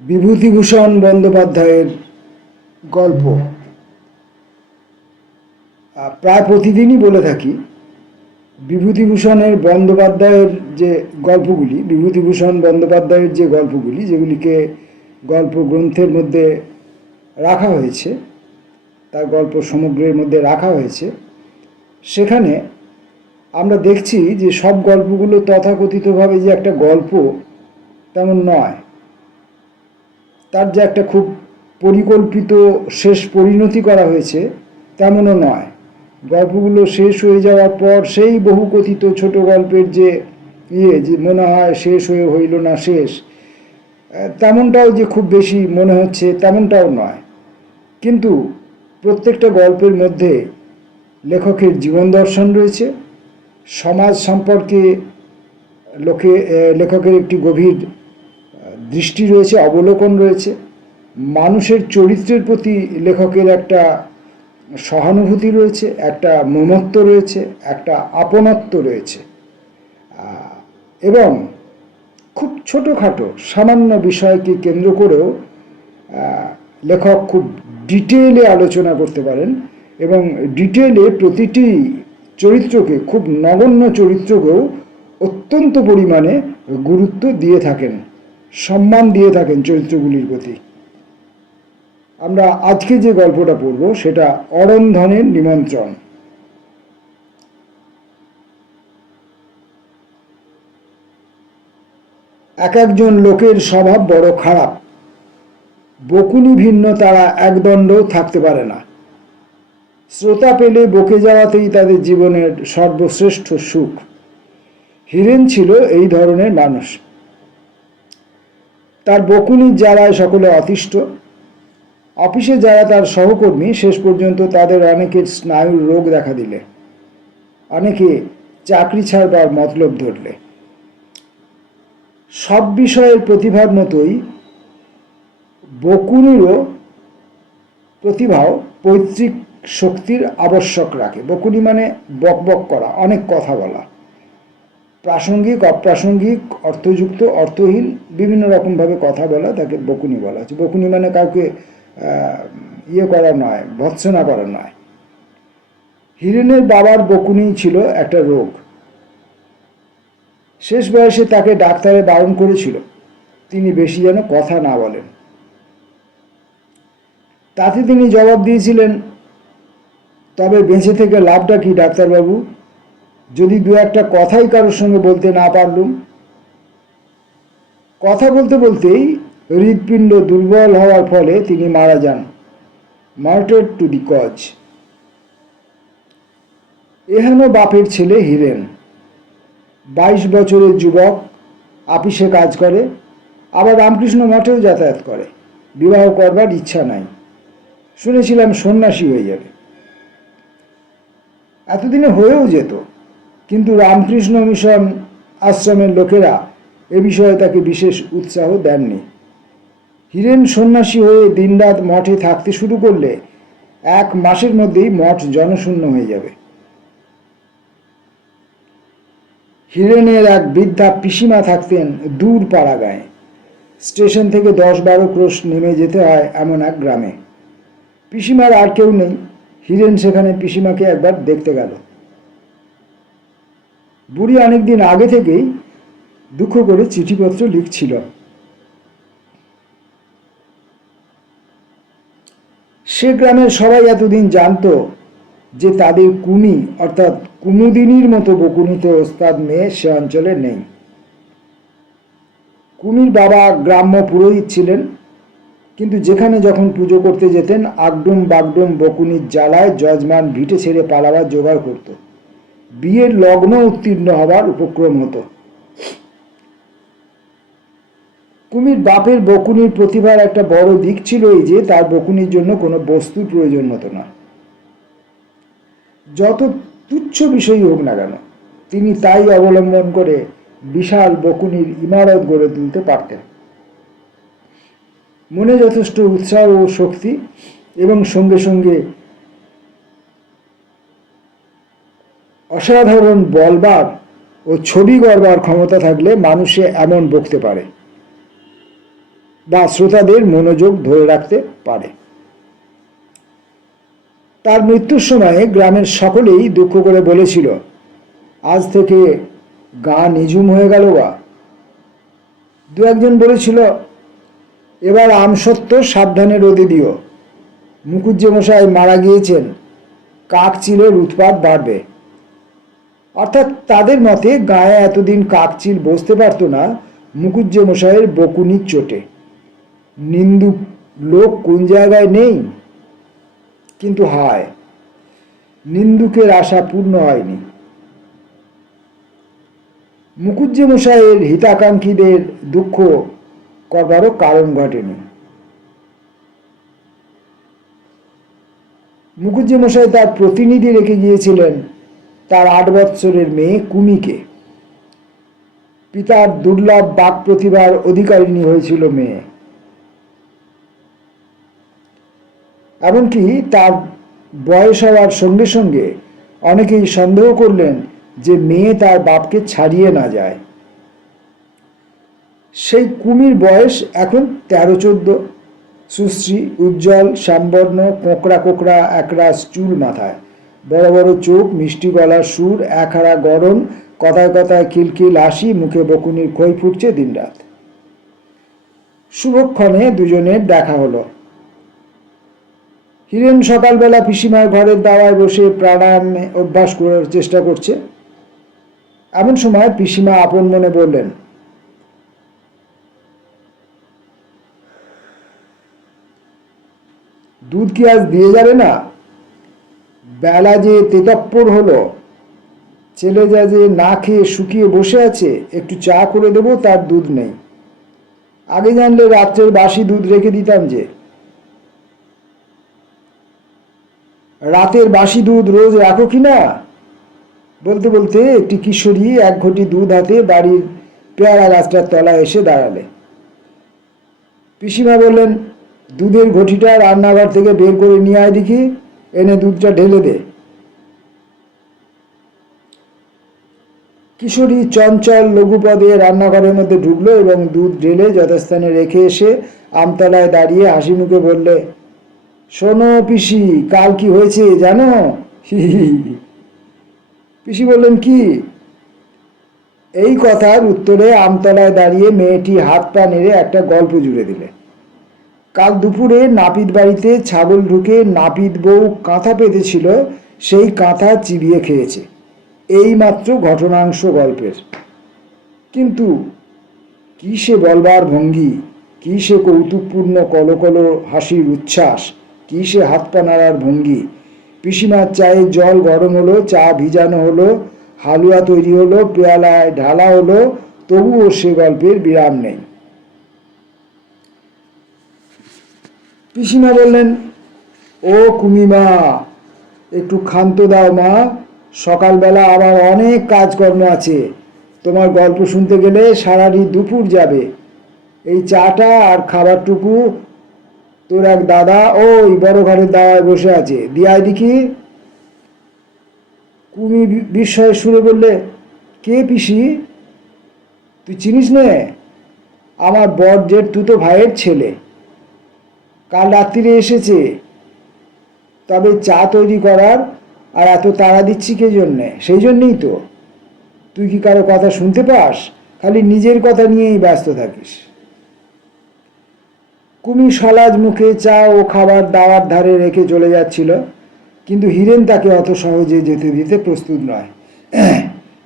বিভূতিভূষণ বন্দ্যোপাধ্যায়ের গল্প প্রায় প্রতিদিনই বলে থাকি। বিভূতিভূষণ বন্দ্যোপাধ্যায়ের যে গল্পগুলি যেগুলিকে গল্প গ্রন্থের মধ্যে রাখা হয়েছে, তার গল্প সমগ্রের মধ্যে রাখা হয়েছে, সেখানে আমরা দেখছি যে সব গল্পগুলো তথাকথিতভাবে যে একটা গল্প তেমন নয়। তার যে একটা খুব পরিকল্পিত শেষ পরিণতি করা হয়েছে তেমনও নয়। গল্পগুলো শেষ হয়ে যাওয়ার পর সেই বহুকথিত ছোট গল্পের যে যে মনে হয় শেষ হয়ে হইল না শেষ, তেমনটাও যে খুব বেশি মনে হচ্ছে তেমনটাও নয়। কিন্তু প্রত্যেকটা গল্পের মধ্যে লেখকের জীবন দর্শন রয়েছে, সমাজ সম্পর্কে লেখকের একটি গভীর দৃষ্টি রয়েছে, অবলোকন রয়েছে, মানুষের চরিত্রের প্রতি লেখকের একটা সহানুভূতি রয়েছে, একটা মমত্ব রয়েছে, একটা আপনত্ব রয়েছে, এবং খুব ছোটোখাটো সামান্য বিষয়কে কেন্দ্র করেও লেখক খুব ডিটেইলে আলোচনা করতে পারেন এবং ডিটেইলে প্রতিটি চরিত্রকে, খুব নগণ্য চরিত্রকেও অত্যন্ত পরিমাণে গুরুত্ব দিয়ে থাকেন, সম্মান দিয়ে থাকেন চরিত্রগুলির প্রতি। আমরা আজকে যে গল্পটা পড়ব সেটা অরন্ধনের নিমন্ত্রণ। একজন লোকের স্বভাব বড় খারাপ, বকুনি ভিন্ন তারা একদণ্ডও থাকতে পারে না। শ্রোতা পেলে বকে যাওয়াতেই তাদের জীবনের সর্বশ্রেষ্ঠ সুখ। হীরেন ছিল এই ধরনের মানুষ। তার বকুনির জ্বালায় সকলে অতিষ্ঠ। অফিসে যারা তার সহকর্মী, শেষ পর্যন্ত তাদের অনেকের স্নায়ুর রোগ দেখা দিলে, অনেকে চাকরি ছাড়বার মতলব ধরলে। সব বিষয়ের প্রতিভার মতোই বকুনিরও প্রতিভাও পৈতৃক শক্তির আবশ্যক রাখে। বকুনি মানে বকবক করা, অনেক কথা বলা, প্রাসঙ্গিক অপ্রাসঙ্গিক, অর্থযুক্ত অর্থহীন বিভিন্ন রকমভাবে কথা বলা, তাকে বকুনি বলা হচ্ছে। বকুনি মানে কাউকে করা নয়, ভৎসনা করা নয়। হীরেনের বাবার বকুনি ছিল একটা রোগ। শেষ বয়সে তাকে ডাক্তারে বারণ করেছিল তিনি বেশি যেন কথা না বলেন। তাতে তিনি জবাব দিয়েছিলেন, তবে বেঁচে থেকে লাভটা কি ডাক্তারবাবু, যদি দু একটা কথাই কারোর সঙ্গে বলতে না পারলুম। কথা বলতে বলতেই হৃৎপিণ্ড দুর্বল হওয়ার ফলে তিনি মারা যান, মার্টার্ড টু দি কজ। এহেন বাপের ছেলে হীরেন, 22 বছরের যুবক, আপিসে কাজ করে, আবার রামকৃষ্ণ মঠেও যাতায়াত করে। বিবাহ করবার ইচ্ছা নাই, শুনেছিলাম সন্ন্যাসী হয়ে যাবে। এতদিনে হয়েও যেত, কিন্তু রামকৃষ্ণ মিশন আশ্রমের লোকেরা এ বিষয়ে তাকে বিশেষ উৎসাহ দেননি। হীরেন সন্ন্যাসী হয়ে দিনরাত মঠে থাকতে শুরু করলে 1 মাসের মধ্যেই মঠ জনশূন্য হয়ে যাবে। হীরেনের এক বৃদ্ধা পিসিমা থাকতেন দূর পাড়াগাঁয়ে। স্টেশন থেকে 10-12 ক্রোশ নেমে যেতে হয় এমন এক গ্রামে। পিসিমার আর কেউ নেই। হীরেন সেখানে পিসিমাকে একবার দেখতে গেল। বুড়ি অনেকদিন আগে থেকেই দুঃখ করে চিঠিপত্র লিখছিল। সে গ্রামের সবাই এতদিন জানত যে তাদের কুনি অর্থাৎ কুমুদিনীর মতো বকুনিতে ওস্তাদ মেয়ে সে অঞ্চলে নেই। কুমির বাবা গ্রাম্য পুরোহিত ছিলেন, কিন্তু যেখানে যখন পুজো করতে যেতেন আগডুম বাগডুম বকুনির জ্বালায় যজমান ভিটে ছেড়ে পালাবার জোগাড় করত। বিয়ের লগ্ন উত্তীর্ণ হবার উপক্রম হতো। কুমির বাপের বকুনির প্রতিভার একটা বড় দিক ছিল এই যে তার বকুনির জন্য কোনো বস্তুর প্রয়োজন হতো না। যত তুচ্ছ বিষয়ই হোক না কেন, তিনি তাই অবলম্বন করে বিশাল বকুনির ইমারত গড়ে তুলতে পারতেন। মনে যথেষ্ট উৎসাহ ও শক্তি এবং সঙ্গে সঙ্গে অসাধারণ বলবার ও ছবি গড়বার ক্ষমতা থাকলে মানুষে এমন বকতে পারে। বা শ্রোতাদের মনোযোগ ধরে রাখতে পারে। তার মৃত্যুর সময়ে গ্রামের সকলেই দুঃখ করে বলেছিল, আজ থেকে গা নিঝুম হয়ে গেল গা। দু একজন বলেছিল, এবার আমসত্ত্ব সাবধানে রোদে দিও, মুখুজ্জে মশাই মারা গিয়েছেন, কাকচিলের উৎপাত বাড়বে। অর্থাৎ তাদের মতে গায়ে এতদিন কাকচিল বসতে পারত না মুখুজ্জে মশাইয়ের বকুনির চোটে। নিন্দুক লোক কোন জায়গায় নেই, কিন্তু হায়, নিন্দুকের আশা পূর্ণ হয়নি। মুখুজ্জে মশাইয়ের হিতাকাঙ্ক্ষীদের দুঃখ করবারও কারণ ঘটেনি। মুখুজ্জে মশাই তার প্রতিনিধি রেখে গিয়েছিলেন তার 8 বৎসরের মেয়ে কুমিকে। পিতার দুর্লভ বাক প্রতিভার অধিকারিণী হয়েছিল মেয়ে। এমনকি তার বয়স হওয়ার সঙ্গে সঙ্গে অনেকেই সন্দেহ করলেন যে মেয়ে তার বাপকে ছাড়িয়ে না যায়। সেই কুমির বয়স এখন 13-14, সুশ্রী, উজ্জ্বল, শ্যামবর্ণ, কোঁকড়া কোঁকড়া একরাশ চুল মাথায়, বড় বড় চোখ, মিষ্টি গলার সুর, একহারা গরম, কথায় কথায় খিলখিল হাসি, মুখে বকুনির খই ফুটছে দিনরাত। শুভক্ষণে দুজনের দেখা হলো। হিরেন সকালবেলা পিসিমার ঘরের দাওয়ায় বসে প্রাণায়ামে অভ্যাস করার চেষ্টা করছে। এমন সময় পিসিমা আপন মনে বললেন, দুধ কি আজ দিয়ে যাবে না? বেলা যে তেতপ্পর হলো, ছেলে যা যে না খেয়ে শুকিয়ে বসে আছে, একটু চা করে দেবো, তার দুধ নেই। আগে জানলে রাত্রের বাসি দুধ রেখে দিতাম যে। রাতের বাসি দুধ রোজ রাখো কি না? বলতে বলতে একটি কিশোরী 1 ঘটি দুধ হাতে বাড়ির পেয়ারা গাছটার তলায় এসে দাঁড়ালে। পিসিমা বললেন, দুধের ঘটিটা রান্নাঘর থেকে বের করে নিয়ে আয় দেখি, এনে দুধটা ঢেলে দে। কিশোরী চঞ্চল লঘুপদে রান্নাঘরের মধ্যে ঢুকলো এবং দুধ ঢেলে যথাস্থানে রেখে এসে আমতলায় দাঁড়িয়ে হাসি মুখে বললে, শোনো পিসি, কাল কি হয়েছে জানো? পিসি বললেন, কি? এই কথার উত্তরে আমতলায় দাঁড়িয়ে মেয়েটি হাত পা নেড়ে একটা গল্প জুড়ে দিলে। কাল দুপুরে নাপিত বাড়িতে ছাগল ঢুকে নাপিত বউ কাঁথা পেতেছিল, সেই কাঁথা চিবিয়ে খেয়েছে। এই মাত্র ঘটনাংশ গল্পের। কিন্তু কি সে বলবার ভঙ্গি, কি সে কৌতুকপূর্ণ কলকলো হাসির উচ্ছ্বাস, কি সে হাত পা নাড়ার ভঙ্গি। পিসিমার চায়ে জল গরম হলো, চা ভিজানো হলো, হালুয়া তৈরি হলো, পেয়ালায় ঢালা হলো, তবুও সে গল্পের বিরাম নেই। পিসিমা বললেন, ও কুমিমা, একটু ক্ষান্ত দাও মা, সকালবেলা আবার অনেক কাজকর্ম আছে। তোমার গল্প শুনতে গেলে সারাটি দুপুর যাবে। এই চাটা আর খাবারটুকু তোর এক দাদা ওই বড় ঘরের দাওয়ায় বসে আছে, দিয়াই দেখি। কুমি বিস্ময়ের সুরে বললে, কে পিসি? তুই চিনিস নে? আমার বড় জেঠ তুতো ভাইয়ের ছেলে, কাল রাত্রিরে এসেছে। তবে চা তৈরি করার আর এত তাড়া দিচ্ছি কে জন্যে? সেই জন্যেই তো। তুই কি কারো কথা শুনতে পাস? খালি নিজের কথা নিয়েই ব্যস্ত থাকিস। কুমি সলাজ মুখে চা ও খাবার দাওয়ার ধারে রেখে চলে যাচ্ছিল, কিন্তু হিরেন তাকে অত সহজে যেতে দিতে প্রস্তুত নয়।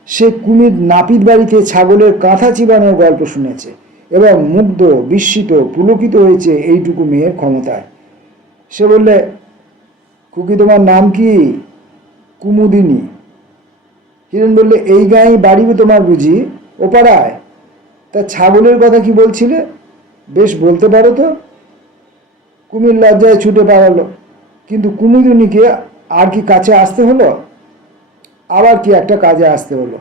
সে কুমির নাপিত বাড়িতে ছাগলের কাঁথা চিবানোর গল্প শুনেছে এবং মুগ্ধ, বিস্মিত, পুলকিত হয়েছে এইটুকু মেয়ের ক্ষমতায়। সে বললে, খুকি, তোমার নাম কি? কুমুদিনী। হিরেন বললে, এই গাঁয়েই বাড়ি তোমার বুঝি? ও পাড়ায়? তা ছাগলের কথা কি বলছিলে? বেশ বলতে পারো তো। কুমির লজ্জায় ছুটে পালালো। কিন্তু কুমুদিনীকে আর কি কাছে আসতে হলো? আবার কি একটা কাজে আসতে হলো।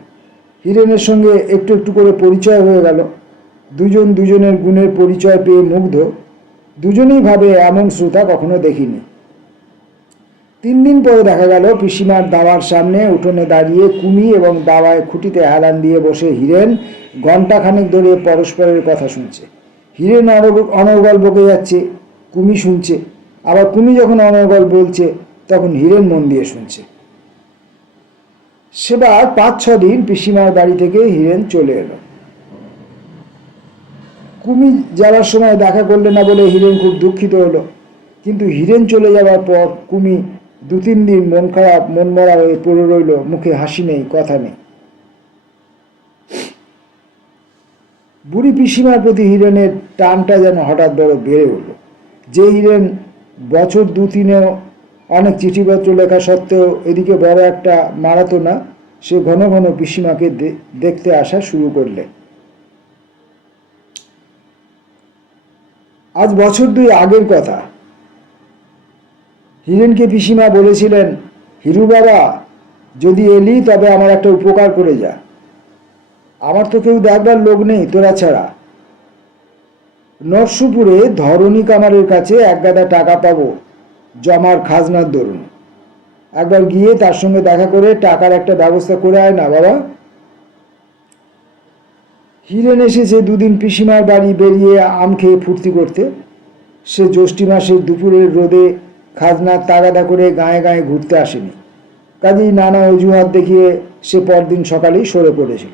হিরেনের সঙ্গে একটু একটু করে পরিচয় হয়ে গেল। দুজন দুজনের গুণের পরিচয় পেয়ে মুগ্ধ। দুজনেই ভাবে এমন শ্রোতা কখনো দেখিনি। 3 দিন পরে দেখা গেল পিসিমার দাওয়ার সামনে উঠোনে দাঁড়িয়ে কুমি এবং দাওয়ায় খুঁটিতে হেলান দিয়ে বসে হিরেন ঘণ্টাখানেক ধরে পরস্পরের কথা শুনছে। হিরেন অনর্গল বকে যাচ্ছে, কুমি শুনছে। আবার কুমি যখন অনর্গল বলছে তখন হিরেন মন দিয়ে শুনছে। সেবার 5-6 দিন পিসিমার বাড়ি থেকে হিরেন চলে এলো। কুমি যাওয়ার সময় দেখা করলে না বলে হিরেন খুব দুঃখিত হলো। কিন্তু হিরেন চলে যাওয়ার পর কুমি 2-3 দিন মন খারাপ, মন মরা হয়ে পড়ে রইল, মুখে হাসি নেই, কথা নেই। বুড়ি পিসিমার প্রতি হিরেনের টানটা যেন হঠাৎ বড় বেড়ে উঠল। যে হিরেন বছর 2-3-এও অনেক চিঠিপত্র লেখা সত্ত্বেও এদিকে বড় একটা মারাতো না, সে ঘন ঘন পিসিমাকে দেখতে আসা শুরু করলে। আজ বছর 2 আগের কথা। হিরেনকে পিসিমা বলেছিলেন, হিরু বাবা, যদি এলি তবে আমার একটা উপকার করে যা। আমার তো কেউ দেখবার লোক নেই তোরা ছাড়া। নরসুপুরে ধরণী কামারের কাছে 1 গাদা টাকা পাবো জমার খাজনার দরুন। একবার গিয়ে তার সঙ্গে দেখা করে টাকার একটা ব্যবস্থা করে আয় না বাবা। হিরেন এসেছে 2 দিন পিসিমার বাড়ি বেরিয়ে আম খেয়ে ফুর্তি করতে। সে জ্যৈষ্ঠী মাসের দুপুরের রোদে খাজনার তাগাদা করে গায়ে গায়ে ঘুরতে আসেনি। কাজেই নানা অজুহাত দেখিয়ে সে পরদিন সকালেই সরে পড়েছিল।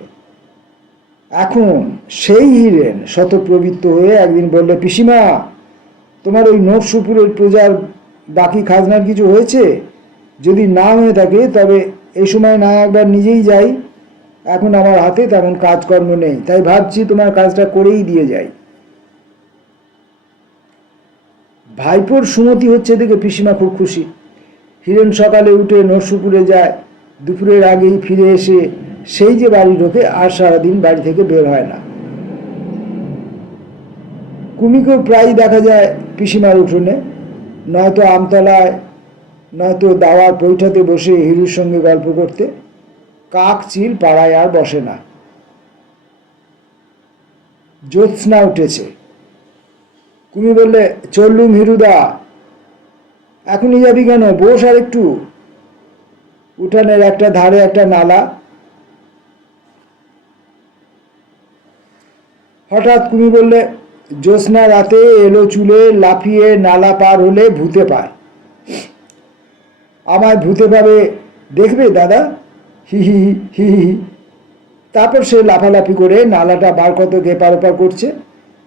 এখন সেই হিরেন শতপ্রবৃত্ত হয়ে একদিন বললে, পিসিমা, তোমার ওই নরসুপুরের প্রজার বাকি খাজনার কিছু হয়েছে? যদি না হয়ে থাকে তবে এই সময় না একবার নিজেই যাই। এখন আমার হাতে তেমন কাজকর্ম নেই, তাই ভাবছি তোমার কাজটা করেই দিয়ে যাই। ভাইপোর সুমতি হচ্ছে দেখে পিসিমা খুব খুশি। হিরেন সকালে উঠে নরসুপুরে যায়, দুপুরের আগেই ফিরে এসে সেই যে বাড়ি ঢোকে, আর সারাদিন বাড়ি থেকে বের হয় না। কুমিকেও প্রায়ই দেখা যায় পিসিমার উঠোনে, নয়তো আমতলায়, নয়তো দাওয়ার বৈঠাতে বসে হিরুর সঙ্গে গল্প করতে। কাক চিল পাড়ায় আর বসে না। জ্যোৎস্না উঠেছে। কুমি বললে, চললুম হিরুদা। এখনই যাবি কেন? বস আর একটু। উঠানের একটা ধারে একটা নালা। হঠাৎ কুমি বললে, জ্যোৎস্না রাতে এলো চুলে লাফিয়ে নালা পার হলে ভূতে পায়। আমায় ভূতে পাবে দেখবে দাদা? হি হি হি হি। তারপর সে লাফালাফি করে নালাটা বার কত এপার ওপার করছে।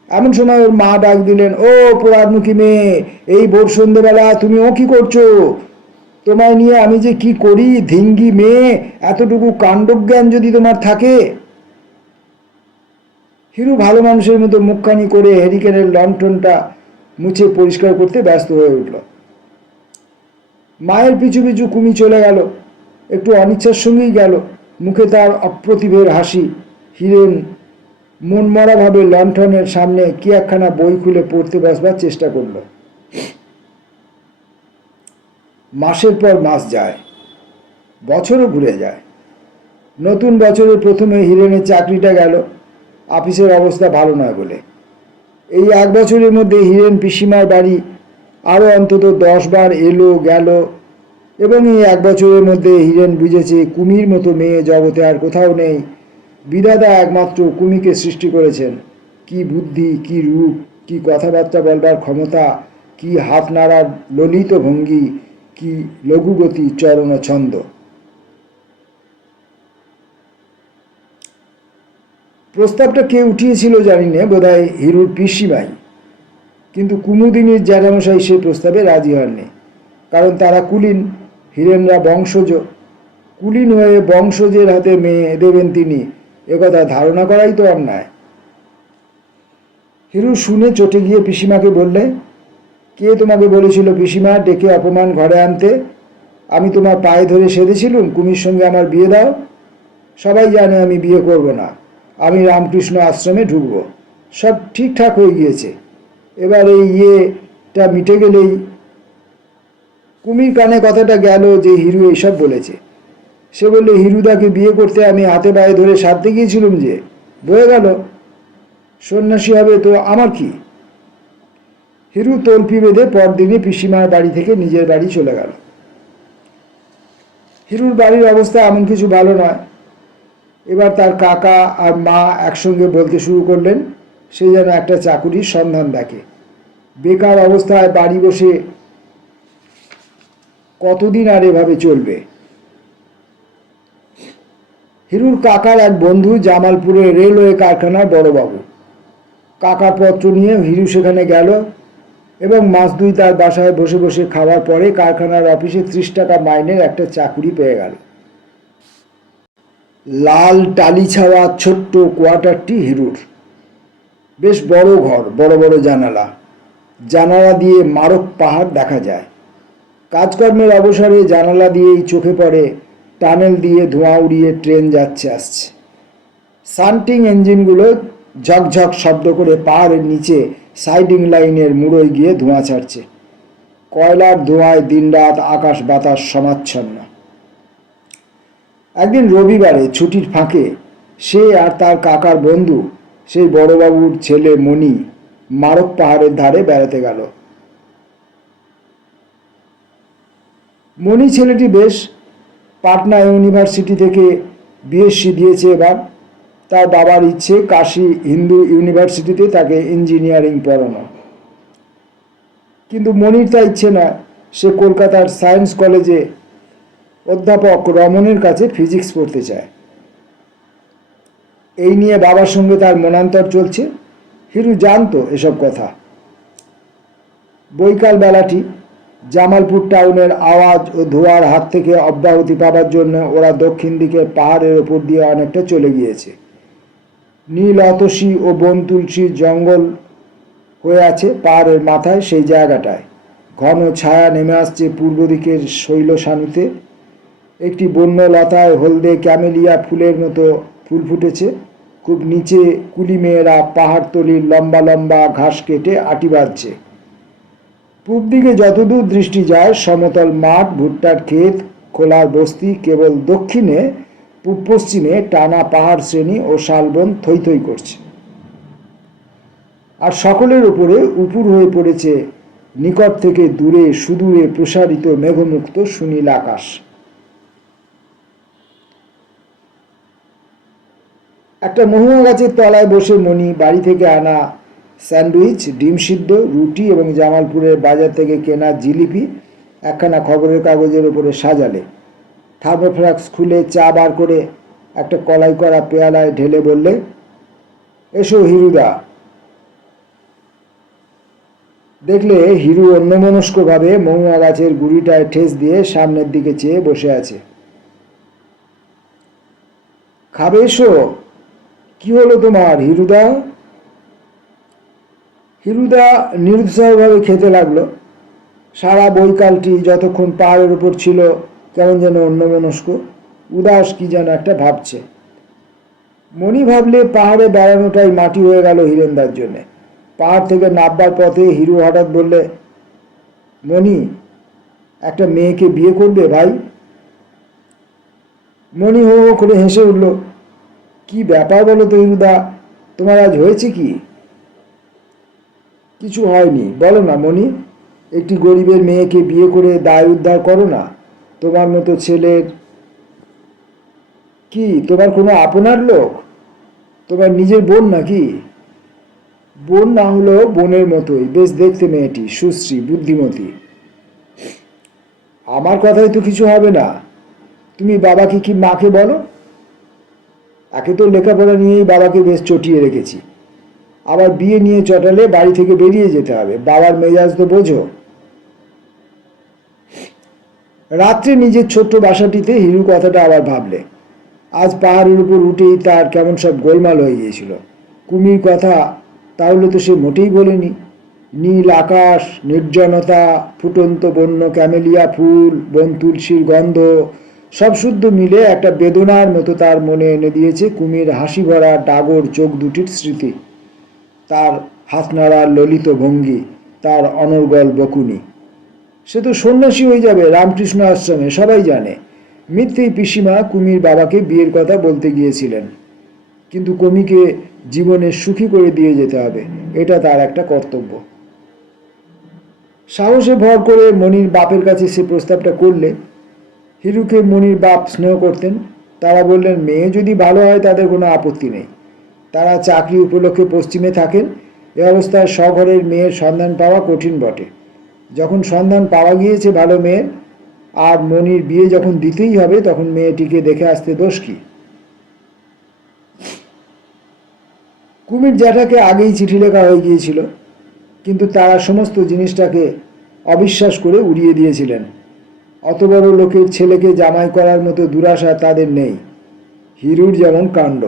এমন সময় ওর মা ডাক দিলেন, ও পোড়ারমুখী মেয়ে, এই ভোর সন্ধেবেলা তুমি ও কি করছো? তোমায় নিয়ে আমি যে কি করি, ধিঙ্গি মেয়ে, এতটুকু কাণ্ডজ্ঞান যদি তোমার থাকে। হিরু ভালো মানুষের মতো মুখখানি করে হেরিকেনের লণ্ঠনটা মুছে পরিষ্কার করতে ব্যস্ত হয়ে উঠল। মায়ের পিছু পিছু কুমি চলে গেল। একটু অনিচ্ছার সঙ্গেই গেল। মুখে তার অপ্রতিভের হাসি। হিরেন মনমরাভাবে লণ্ঠনের সামনে কি একখানা বই খুলে পড়তে বসবার চেষ্টা করল। মাসের পর মাস যায়, বছরও ঘুরে যায়। নতুন বছরের প্রথমে হিরেনের চাকরিটা গেল, অফিসের অবস্থা ভালো নয় বলে। এই 1 বছরের মধ্যে হিরেন পিসিমার বাড়ি আরও অন্তত 10 বার এলো গেল, এবং এই 1 বছরের মধ্যে হিরেন বুঝেছে কুমির মতো মেয়ে জগতে আর কোথাও নেই। বিধাতা একমাত্র কুমিকে সৃষ্টি করেছেন। কি বুদ্ধি, কি রূপ, কি কথাবার্তা বলবার ক্ষমতা, কি হাত নাড়ার ললিত ভঙ্গি, কি লঘুগতি চরণ ছন্দ। প্রস্তাবটা কে উঠিয়েছিল জানি না, বোধহয় হিরুর পিসিমাই। কিন্তু কুমুদিনীর জ্যাঠামশাই সেই প্রস্তাবে রাজি হননি। কারণ তারা কুলীন, হিরেনরা বংশজ। কুলীন হয়ে বংশজের হাতে মেয়ে দেবেন তিনি, একথা ধারণা করাই তো অন্যায়। হিরু শুনে চটে গিয়ে পিসিমাকে বললে, কে তোমাকে বলেছিল পিসিমা ডেকে অপমান ঘরে আনতে? আমি তোমার পায়ে ধরে সেধেছিলুম কুমির সঙ্গে আমার বিয়ে দাও। সবাই জানে আমি বিয়ে করব না, আমি রামকৃষ্ণ আশ্রমে ঢুকবো। সব ঠিকঠাক হয়ে গিয়েছে। এবার এই ইয়েটা মিটে গেলেই। কুমির কানে কথাটা গেল যে হিরু এইসব বলেছে। সে বললে, হিরুদাকে বিয়ে করতে আমি হাতে পায়ে ধরে সারতে গিয়েছিলুম, যে বয়ে গেল। সন্ন্যাসী হবে তো আমার কি? হিরু তল্পি বেঁধে পরদিনে পিসিমার বাড়ি থেকে নিজের বাড়ি চলে গেল। হিরুর বাড়ির অবস্থা এমন কিছু ভালো নয়। এবার তার কাকা আর মা একসঙ্গে বলতে শুরু করলেন, সে যেন একটা চাকুরির সন্ধান দেখে। বেকার অবস্থায় বাড়ি বসে কতদিন আর এভাবে চলবে? হিরুর কাকার এক বন্ধু জামালপুরের রেলওয়ে কারখানার বড়বাবু। কাকার পত্র নিয়ে হিরু সেখানে গেল এবং মাস দুই তার বাসায় বসে বসে খাওয়ার পরে কারখানার অফিসে 30 টাকা মাইনের একটা চাকুরি পেয়ে গেল। লাল টালি ছাওয়া ছোট্ট কোয়ার্টারটি হিরুর। বেশ বড় ঘর, বড় বড় জানালা, জানালা দিয়ে মারক পাহাড় দেখা যায়। কাজকর্মের অবসরে জানালা দিয়েই চোখে পড়ে টানেল দিয়ে ধোঁয়া উড়িয়ে ট্রেন যাচ্ছে আসছে। সান্টিং ইঞ্জিনগুলো ঝকঝক শব্দ করে পাহাড়ের নিচে সাইডিং লাইনের মুড়োয় গিয়ে ধোঁয়া ছাড়ছে। কয়লার ধোঁয়ায় দিনরাত আকাশ বাতাস সমাচ্ছন্ন। একদিন রবিবারে ছুটির ফাঁকে সে আর তার কাকার বন্ধু, সেই বড়বাবুর ছেলে মণি, মারক পাহাড়ের ধারে বেড়াতে গেল। মণি ছেলেটি বেশ, পাটনা ইউনিভার্সিটি থেকে বিএসসি দিয়েছে এবার। তার বাবার ইচ্ছে কাশী হিন্দু ইউনিভার্সিটিতে তাকে ইঞ্জিনিয়ারিং পড়ানো, কিন্তু মণির তা ইচ্ছে না। সে কলকাতার সায়েন্স কলেজে অধ্যাপক রমনের কাছে ফিজিক্স পড়তে চায়। এই নিয়ে বাবার সঙ্গে তার মনান্তর চলছে। হিরু জানতো এসব কথা। বৈকাল বেলাটি জামালপুর টাউনের আওয়াজ ও ধোঁয়ার হাত থেকে অব্যাহতি পাবার জন্য ওরা দক্ষিণ দিকে পাহাড়ের ওপর দিয়ে অনেকটা চলে গিয়েছে। নীল অতসী ও বন তুলসী জঙ্গল হয়ে আছে পাহাড়ের মাথায়। সেই জায়গাটায় ঘন ছায়া নেমে আসছে পূর্ব দিকের শৈলসানুতে। একটি বন্যলতায় হলদে ক্যামেলিয়া ফুলের মতো ফুল ফুটেছে। খুব নিচে কুলি মেয়েরা পাহাড়তলির লম্বা লম্বা ঘাস কেটে আটি বাঁধছে। পূব দিকে যতদূর দৃষ্টি যায় সমতল মাঠ, ভুট্টার ক্ষেত, খোলার বস্তি। কেবল দক্ষিণে পূব পশ্চিমে টানা পাহাড় শ্রেণী ও শালবন থই থই করছে। আর সকলের উপরে উপুর হয়ে পড়েছে নিকট থেকে দূরে সুদূরে প্রসারিত মেঘমুক্ত সুনীল আকাশ। একটা মহুয়া গাছের তলায় বসে মণি বাড়ি থেকে আনা স্যান্ডউইচ, ডিম সিদ্ধ, রুটি এবং জামালপুরের বাজার থেকে কেনা জিলিপি একখানা খবরের কাগজের উপরে সাজালে। থার্মোফ্লাক্স খুলে চা বার করে একটা কলাই করা পেয়ালায় ঢেলে বললে, এসো হিরুদা। দেখলে হিরু অন্যমনস্কভাবে মহুয়া গাছের গুড়িটায় ঠেস দিয়ে সামনের দিকে চেয়ে বসে আছে। খাবে? এসো। কি হলো তোমার হিরুদা? হিরুদা নিরুৎসাহভাবে খেতে লাগলো। সারা বৈকালটি যতক্ষণ পাহাড়ের উপর ছিল কেমন যেন অন্যমনস্ক, উদাস কি যেন একটা ভাবছে। মণি ভাবলে পাহাড়ে বেড়ানোটাই মাটি হয়ে গেল হিরেনদার জন্যে। পাহাড় থেকে নামবার পথে হিরু হঠাৎ বললে, মণি, একটা মেয়েকে বিয়ে করবে ভাই? মণি হো হো করে হেসে উঠল। কি ব্যাপার বলো তো হিরুদা, তোমার আজ হয়েছে কি? কিছু হয়নি, বলো না মণি। একটি গরিবের মেয়েকে বিয়ে করে দায় উদ্ধার করো না। তোমার মতো ছেলের কি তোমার কোনো আপনার লোক? তোমার নিজের বোন নাকি? বোন না হলেও বোনের মতোই, বেশ দেখতে মেয়েটি, সুশ্রী, বুদ্ধিমতী। আমার কথায় তো কিছু হবে না। তুমি বাবাকে কি মাকে বলো। একে তো লেখাপড়া নিয়েই বাবাকে বেশ চটিয়ে রেখেছি, আবার বিয়ে নিয়ে চটালে বাড়ি থেকে বেরিয়ে যেতে হবে। বাবার মেজাজ তো বোঝো। রাত্রে নিজের ছোট্ট বাসাটিতে হিরু কথাটা আবার ভাবলে। আজ পাহাড়ের উপর উঠেই তার কেমন সব গোলমাল হয়ে গিয়েছিল। কুমির কথা তাহলে তো সে মোটেই বলেনি। নীল আকাশ, নির্জনতা, ফুটন্ত বন্য ক্যামেলিয়া ফুল, বন তুলসীর গন্ধ সব শুদ্ধ মিলে একটা বেদনার মতো তার মনে এনে দিয়েছে কুমির হাসি ভরা ডাগর চোখ দুটির স্মৃতি, তার হাত নাড়ার ললিত ভঙ্গি, তার অনর্গল বকুনি। সে তো সন্ন্যাসী হয়ে যাবে রামকৃষ্ণ আশ্রমে, সবাই জানে। মিথ্যেই পিসিমা কুমির বাবাকে বিয়ের কথা বলতে গিয়েছিলেন, কিন্তু কুমিকে জীবনে সুখী করে দিয়ে যেতে হবে, এটা তার একটা কর্তব্য। সাহসে ভর করে মণির বাপের কাছে সে প্রস্তাবটা করলে। হিরুকে মণির বাপ স্নেহ করতেন। তারা বললেন, মেয়ে যদি ভালো হয় তাদের কোনো আপত্তি নেই। তারা চাকরি উপলক্ষে পশ্চিমে থাকেন। এ অবস্থায় স্বঘরের মেয়ের সন্ধান পাওয়া কঠিন বটে। যখন সন্ধান পাওয়া গিয়েছে ভালো মেয়ের, আর মনির বিয়ে যখন দিতেই হবে, তখন মেয়েটিকে দেখে আসতে দোষ কি? কুমির জ্যাঠাকে আগেই চিঠি লেখা হয়ে গিয়েছিল, কিন্তু তারা সমস্ত জিনিসটাকে অবিশ্বাস করে উড়িয়ে দিয়েছিলেন। অত বড় লোকের ছেলেকে জামাই করার মতো দুরাশা তাদের নেই। হিরুর যেমন কাণ্ড।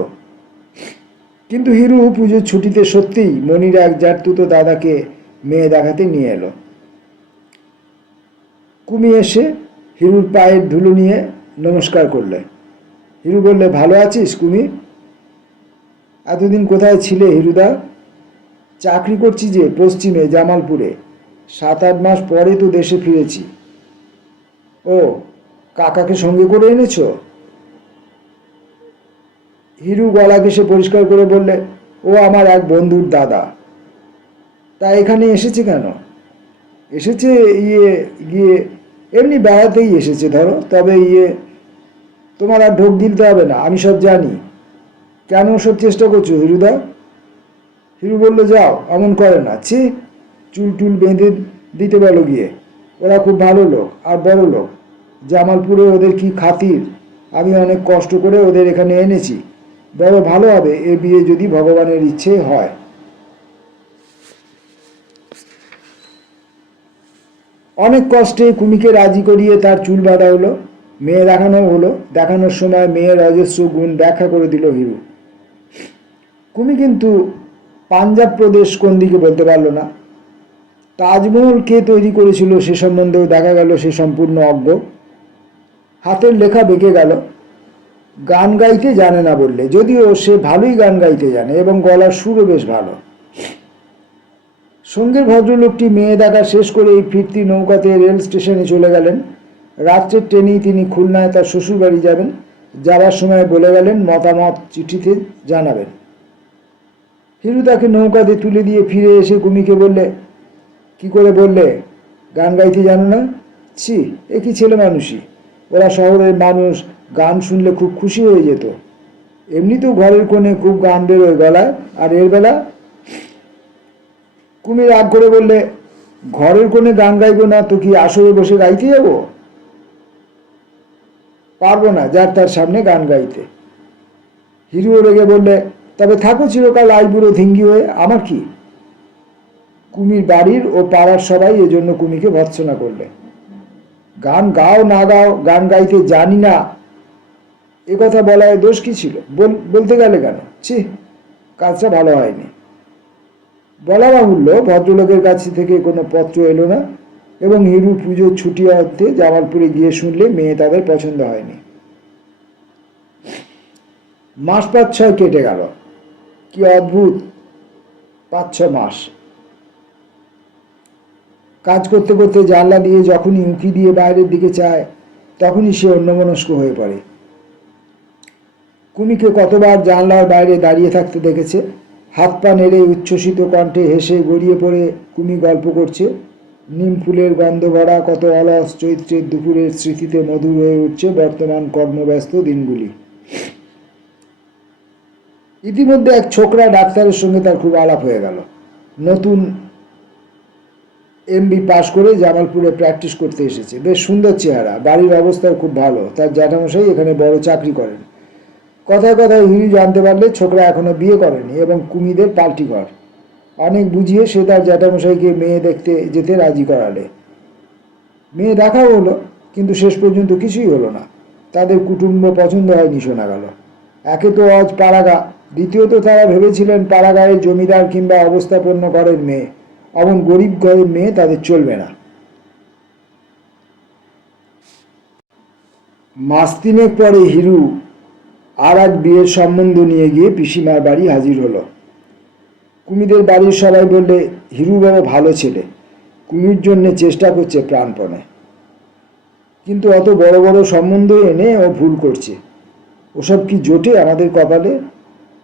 কিন্তু হিরু পুজোর ছুটিতে সত্যিই মনির এক জ্যাঠতুতো দাদাকে মেয়ে দেখাতে নিয়ে এলো। কুমি এসে হিরুর পায়ের ধুলো নিয়ে নমস্কার করলে। হিরু বললে, ভালো আছিস কুমি? এতদিন কোথায় ছিলে হিরুদা? চাকরি করছি যে পশ্চিমে জামালপুরে, 7-8 মাস পরে তো দেশে ফিরেছি। ও, কাকাকে সঙ্গে করে এনেছ? হিরু গলা ঘেঁষে পরিষ্কার করে বললে, ও আমার এক বন্ধুর দাদা। তা এখানে এসেছে কেন? এসেছে গিয়ে এমনি বেড়াতেই এসেছে ধরো। তবে তোমার আর ঢোক দিতে হবে না, আমি সব জানি। কেন সব চেষ্টা করছো হিরুদা? হিরু বলল, যাও, অমন করে না। ছি, চুল টুল বেঁধে দিতে বলো গিয়ে। ওরা খুব ভালো লোক আর বড় লোক। জামালপুরে ওদের কি খাতির! আমি অনেক কষ্ট করে ওদের এখানে এনেছি। বড় ভালো হবে এ বিয়ে যদি ভগবানের ইচ্ছে হয়। অনেক কষ্টে কুমিকে রাজি করিয়ে তার চুল বাঁধা হলো, মেয়ে দেখানো হলো। দেখানোর সময় মেয়ের অজস্র গুণ ব্যাখ্যা করে দিল হিরু। কুমি কিন্তু পাঞ্জাব প্রদেশ কোন দিকে বলতে পারল না। তাজমহল কে তৈরি করেছিল সে সম্বন্ধেও দেখা গেল সে সম্পূর্ণ অজ্ঞ। হাতের লেখা বেঁকে গেল। গান গাইতে জানে না বললে, যদিও সে ভালোই গান গাইতে জানে এবং গলার সুরও বেশ ভালো। সঙ্গের ভদ্রলোকটি মেয়ে দেখা শেষ করে এই ফিরতি নৌকাতে রেল স্টেশনে চলে গেলেন। রাত্রের ট্রেনেই তিনি খুলনায় তার শ্বশুরবাড়ি যাবেন। যাবার সময় বলে গেলেন মতামত চিঠিতে জানাবেন। হিরু তাকে নৌকাতে তুলে দিয়ে ফিরে এসে কুমিকে বললে, কি করে বললে গান গাইতে জানো না? ছি, এ কি ছেলে মানুষই! ওরা শহরের মানুষ, গান শুনলে খুব খুশি হয়ে যেত। এমনিতেও ঘরের কোণে খুব গান বেরোয় গলায়, আর এর বেলা। কুমি রাগ করে বললে, ঘরের কোণে গান গাইব না তো কি আসরে বসে গাইতে যাব? পারবো না যার তার সামনে গান গাইতে। হিরুও রেগে বললে, তবে থাকো চিরকাল আইবুড়ো ধিঙ্গি হয়ে, আমার কি? কুমির বাড়ির ও পাড়ার সবাই এজন্য কুমিকে ভর্ৎসনা করলে। গান গাও না গাও, গান গাইতে জানি না এ কথা বলায় দোষ কি ছিল? বলতে গেলে কেন? ছি, কাজটা ভালো হয়নি। বলা বাহুল্য, ভদ্রলোকের কাছ থেকে কোনো পত্র এলো না এবং হিরু পুজোর ছুটি অর্থে জামালপুরে গিয়ে শুনলে মেয়ে তাদের পছন্দ হয়নি। মাস 5-6 কেটে গেল। কি অদ্ভুত 5-6 মাস! কাজ করতে করতে জানলা দিয়ে যখনই উঁকি দিয়ে বাইরের দিকে চায়, তখনই সে অন্যমনস্ক হয়ে পড়ে। কুমিকে কতবার জানলার বাইরে দাঁড়িয়ে থাকতে দেখেছে। হাত পা নেড়ে উচ্ছ্বসিত কণ্ঠে হেসে গড়িয়ে পড়ে কুমি গল্প করছে। নিম ফুলের গন্ধ ভরা কত অলস চৈত্রের দুপুরের স্মৃতিতে মধুর হয়ে উঠছে বর্তমান কর্মব্যস্ত দিনগুলি। ইতিমধ্যে এক ছোকরা ডাক্তারের সঙ্গে তার খুব আলাপ হয়ে গেল। নতুন MB পাশ করে জামালপুরে প্র্যাকটিস করতে এসেছে। বেশ সুন্দর চেহারা, বাড়ির অবস্থাও খুব ভালো। তার জ্যাঠামশাই এখানে বড় চাকরি করেন। কথায় কথায় হিরু জানতে পারলে ছোকরা এখনো বিয়ে করেনি এবং কুমিদের পাল্টি ঘর। অনেক বুঝিয়ে সে তার জ্যাঠামশাইকে মেয়ে দেখতে যেতে রাজি করালে। মেয়ে দেখাও হলো, কিন্তু শেষ পর্যন্ত কিছুই হলো না। তাদের কুটুম্ব পছন্দ হয়নি শোনা গেল। একে তো অজ পাড়াগা, দ্বিতীয়ত তারা ভেবেছিলেন পাড়াগাঁয়ের জমিদার কিংবা অবস্থাপন্ন ঘরের মেয়ে। অমন গরিব ঘরের মেয়ে তাদের চলবে না। মাস 3 পরে হিরু আর এক বিয়ের সম্বন্ধ নিয়ে গিয়ে পিসিমার বাড়ি হাজির হলো। কুমিদের বাড়ির সবাই বললে, হিরু বাবা ভালো ছেলে, কুমির জন্যে চেষ্টা করছে প্রাণপণে। কিন্তু অত বড় বড় সম্বন্ধ এনে ও ভুল করছে। ওসব কি জোটে আমাদের কপালে?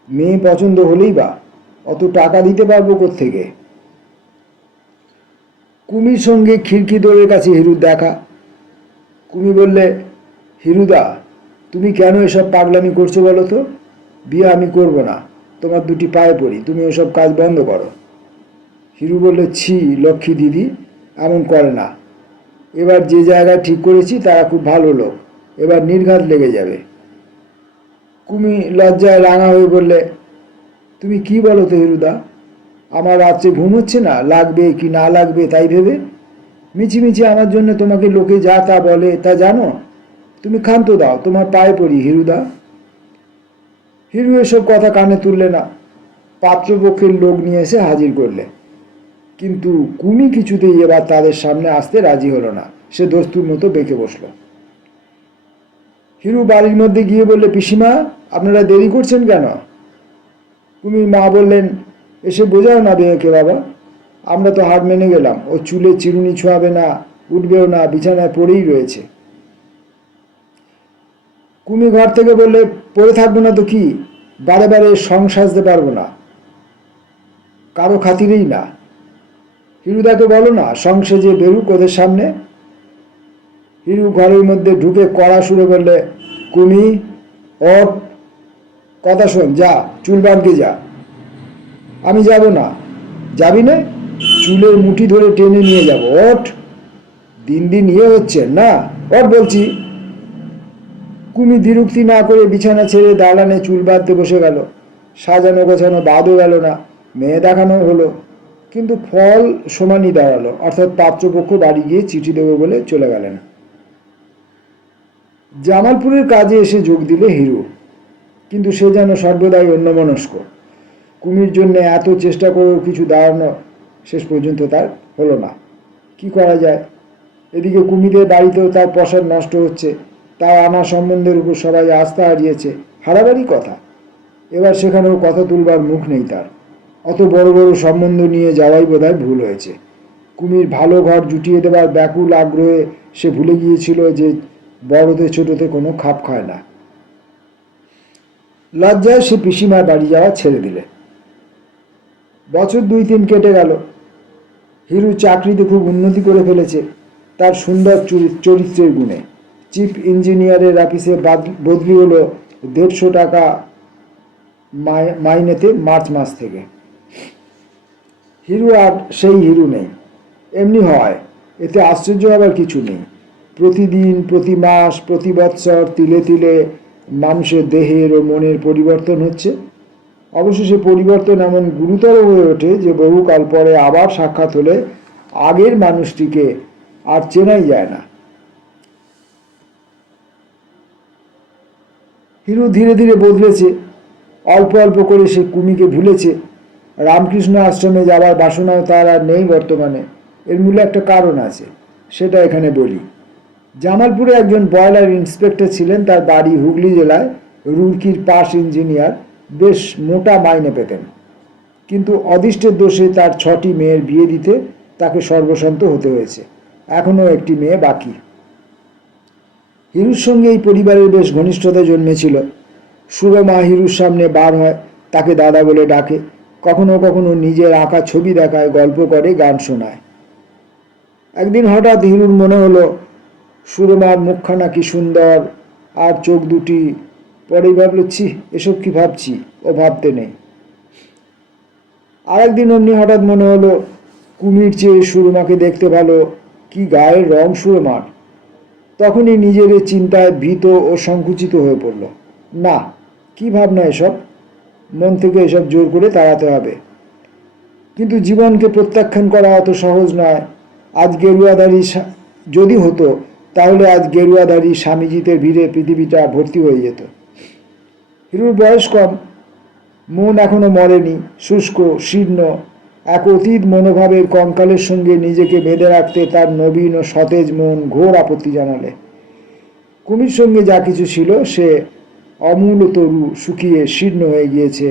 মেয়ে পছন্দ হলেই বা অত টাকা দিতে পারবো কোত্থেকে? কুমির সঙ্গে খিড়কি দোরের কাছে হিরুর দেখা। কুমি বললে, হিরুদা, তুমি কেন এসব পাগলামি করছো বলো তো? বিয়ে আমি করব না। তোমার দুটি পায়ে পড়ি, তুমি ওসব কাজ বন্ধ করো। হিরু বলল, ছি লক্ষ্মী দিদি, এমন করে না। এবার যে জায়গায় ঠিক করেছি তারা খুব ভালো লোক, এবার নির্ঘাত লেগে যাবে। কুমি লজ্জায় রাঙা হয়ে বললে, তুমি কি বলো তো হিরুদা, আমার রাত্রে ঘুম হচ্ছে না, লাগবে কি না লাগবে তাই ভেবে। মিছিমিছি আমার জন্য তোমাকে লোকে যা তা বলে তা জানো? তুমি ক্ষান্ত দাও, তোমার পায়ে পড়ি হিরুদা। হিরু এসব কথা কানে তুললে না, পাত্রপক্ষের লোক নিয়ে এসে হাজির করলে। কিন্তু কুমি কিছুতেই এবার তাদের সামনে আসতে রাজি হলো না, সে দস্তুর মতো বেঁকে বসল। হিরু বাড়ির মধ্যে গিয়ে বললে, পিসিমা আপনারা দেরি করছেন কেন? কুমির মা বললেন, এসে বোঝাও না মেয়েকে বাবা, আমরা তো হার মেনে গেলাম, ও চুলে চিরুনি ছোঁয়াবে না, উঠবেও না, বিছানায় পড়েই রয়েছে। কুমি ঘর থেকে বললে, পড়ে থাকবো না তো কি, বারে বারে সং সাজতে পারবো না, কারো খাতিরেই না। হিরুদাকে বলো না সং সেজে বেরুক ওদের সামনে। হিরু ঘরের মধ্যে ঢুকে কড়া সুরে বললে, কুমি ওঠ, কথা শোন, যা চুল বাঁধকে যা। আমি যাব না। যাবি না? চুলের মুঠি ধরে টেনে নিয়ে যাব, ওঠ। দিন দিন ইয়ে হচ্ছেন না, ওঠ বলছি। কুমি দ্বিরুক্তি না করে বিছানা ছেড়ে দালানে চুল বাঁধতে বসে গেল। সাজানো গোছানো বাদও গেল না, মেয়ে দেখানো হলো, কিন্তু ফল সমানই দাঁড়ালো, অর্থাৎ পাত্রপক্ষ বাড়ি গিয়ে চিঠি দেবো বলে চলে গেলেন। জামালপুরের কাজে এসে যোগ দিলে হিরু, কিন্তু সে যেন সর্বদাই অন্যমনস্ক। কুমির জন্য এত চেষ্টা করেও কিছু দাঁড়ানো শেষ পর্যন্ত তার হলো না। কি করা যায়? এদিকে কুমিরের বাড়িতেও তার প্রসাদ নষ্ট হচ্ছে, তার আনা সম্বন্ধের উপর সবাই আস্থা হারিয়েছে, হারাবারই কথা। এবার সেখানেও কথা তুলবার মুখ নেই তার। অত বড় বড় সম্বন্ধ নিয়ে যাওয়াই বোধহয় ভুল হয়েছে। কুমির ভালো ঘর জুটিয়ে দেবার ব্যাকুল আগ্রহে সে ভুলে গিয়েছিল যে বড়তে ছোটতে কোনো খাপ খায় না। লজ্জায় সে পিসিমার বাড়ি যাওয়া ছেড়ে দিলে। বছর 2-3 কেটে গেল। হিরু চাকরিতে খুব উন্নতি করে ফেলেছে তার সুন্দর চরিত্রের গুণে। চিফ ইঞ্জিনিয়ারের অফিসে বদলি হলো 150 টাকা মাইনেতে মার্চ মাস থেকে। হিরু আর সেই হিরু নেই, এমনি হয়, এতে আশ্চর্য হবার কিছু নেই। প্রতিদিন, প্রতি মাস, প্রতি বৎসর তিলে তিলে মানুষের দেহের ও মনের পরিবর্তন হচ্ছে। অবশেষে পরিবর্তন এমন গুরুতর হয়ে ওঠে যে বহুকাল পরে আবার সাক্ষাৎ হলে আগের মানুষটিকে আর চেনাই যায় না। হিরু ধীরে ধীরে বদলেছে, অল্প অল্প করে সে কুমিকে ভুলেছে। রামকৃষ্ণ আশ্রমে যাবার বাসনাও তার আর নেই বর্তমানে। এর মূলে একটা কারণ আছে, সেটা এখানে বলি। জামালপুরে একজন বয়লার ইন্সপেক্টর ছিলেন, তার বাড়ি হুগলি জেলায়, রুরকির পাস ইঞ্জিনিয়ার, বেশ মোটা মাইনে পেতেন। কিন্তু অদৃষ্টের দোষে তার 6টি মেয়ের বিয়ে দিতে তাকে সর্বস্বান্ত হতে হয়েছে। এখনও একটি মেয়ে বাকি। হিরুর সঙ্গে এই পরিবারের বেশ ঘনিষ্ঠতা জন্মেছিল। সুরমা হিরুর সামনে বার হয়, তাকে দাদা বলে ডাকে, কখনো কখনো নিজের আঁকা ছবি দেখায়, গল্প করে, গান শোনায়। একদিন হঠাৎ হিরুর মনে হলো সুরমার মুখখানা কি সুন্দর, আর চোখ দুটি। পরেই ভাবল, ছি এসব কি ভাবছি, ও ভাবতে নেই। আর একদিন অমনি হঠাৎ মনে হলো কুমির চেয়ে সুরমাকে দেখতে ভালো, কি গায়ের রং সুরমার। তখনই নিজের চিন্তায় ভীত ও সংকুচিত হয়ে পড়ল। না, কি ভাবনা এসব, মন থেকে এসব জোর করে তাড়াতে হবে। কিন্তু জীবনকে প্রত্যাখ্যান করা অত সহজ নয়। আজ গেরুয়াধারী যদি হতো, তাহলে আজ গেরুয়াধারী স্বামীজিদের ভিড়ে পৃথিবীটা ভর্তি হয়ে যেত। হিরুর বয়স কম, মন এখনো মরেনি, শুষ্ক শীর্ণ, এক অতীত মনোভাবের কঙ্কালের সঙ্গে নিজেকে বেঁধে রাখতে তার নবীন ও সতেজ মন ঘোর আপত্তি জানালে। কুমির সঙ্গে যা কিছু ছিল সে অমূল তরু শুকিয়ে শীর্ণ হয়ে গিয়েছে,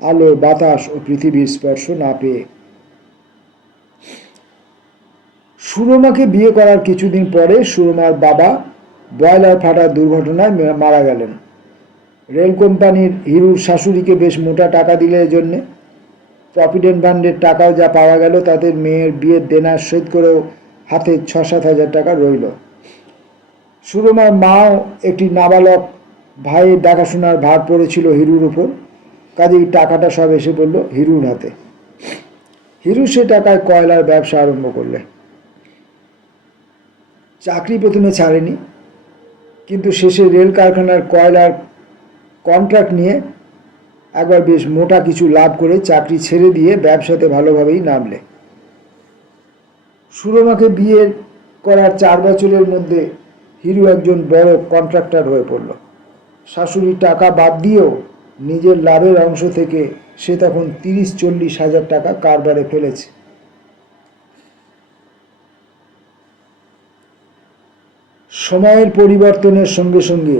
আলো বাতাস ও পৃথিবীর স্পর্শ না পেয়ে। সুরমাকে বিয়ে করার কিছুদিন পরে সুরমার বাবা বয়লার ফাটার দুর্ঘটনায় মারা গেলেন। রেল কোম্পানির হিরুর শাশুড়িকে বেশ মোটা টাকা দিলে এজন্যে। প্রভিডেন্ট ফান্ডের টাকাও যা পাওয়া গেল তাতে মেয়ের বিয়ের দেনা শোধ করেও হাতে 6-7 হাজার টাকা রইল। সুরমার মাও একটি নাবালক ভাইয়ের দেখাশোনার ভার পড়েছিল হিরুর উপর, কাজেই টাকাটা সব এসে পড়ল হিরুর হাতে। হিরু সে টাকায় কয়লার ব্যবসা আরম্ভ করলে। চাকরি প্রথমে ছাড়েনি, কিন্তু শেষে রেল কারখানার কয়লার কন্ট্রাক্ট নিয়ে একবার বেশ মোটা কিছু লাভ করে চাকরি ছেড়ে দিয়ে ব্যবসাতে ভালোভাবেই নামলে। সুরমাকে বিয়ে করার 4 বছরের মধ্যে হিরু একজন বড় কন্ট্রাক্টর হয়ে পড়ল। শাশুড়ির টাকা বাদ দিয়েও নিজের লাভের অংশ থেকে সে তখন 30-40 হাজার টাকা কারবারে ফেলেছে। সময়ের পরিবর্তনের সঙ্গে সঙ্গে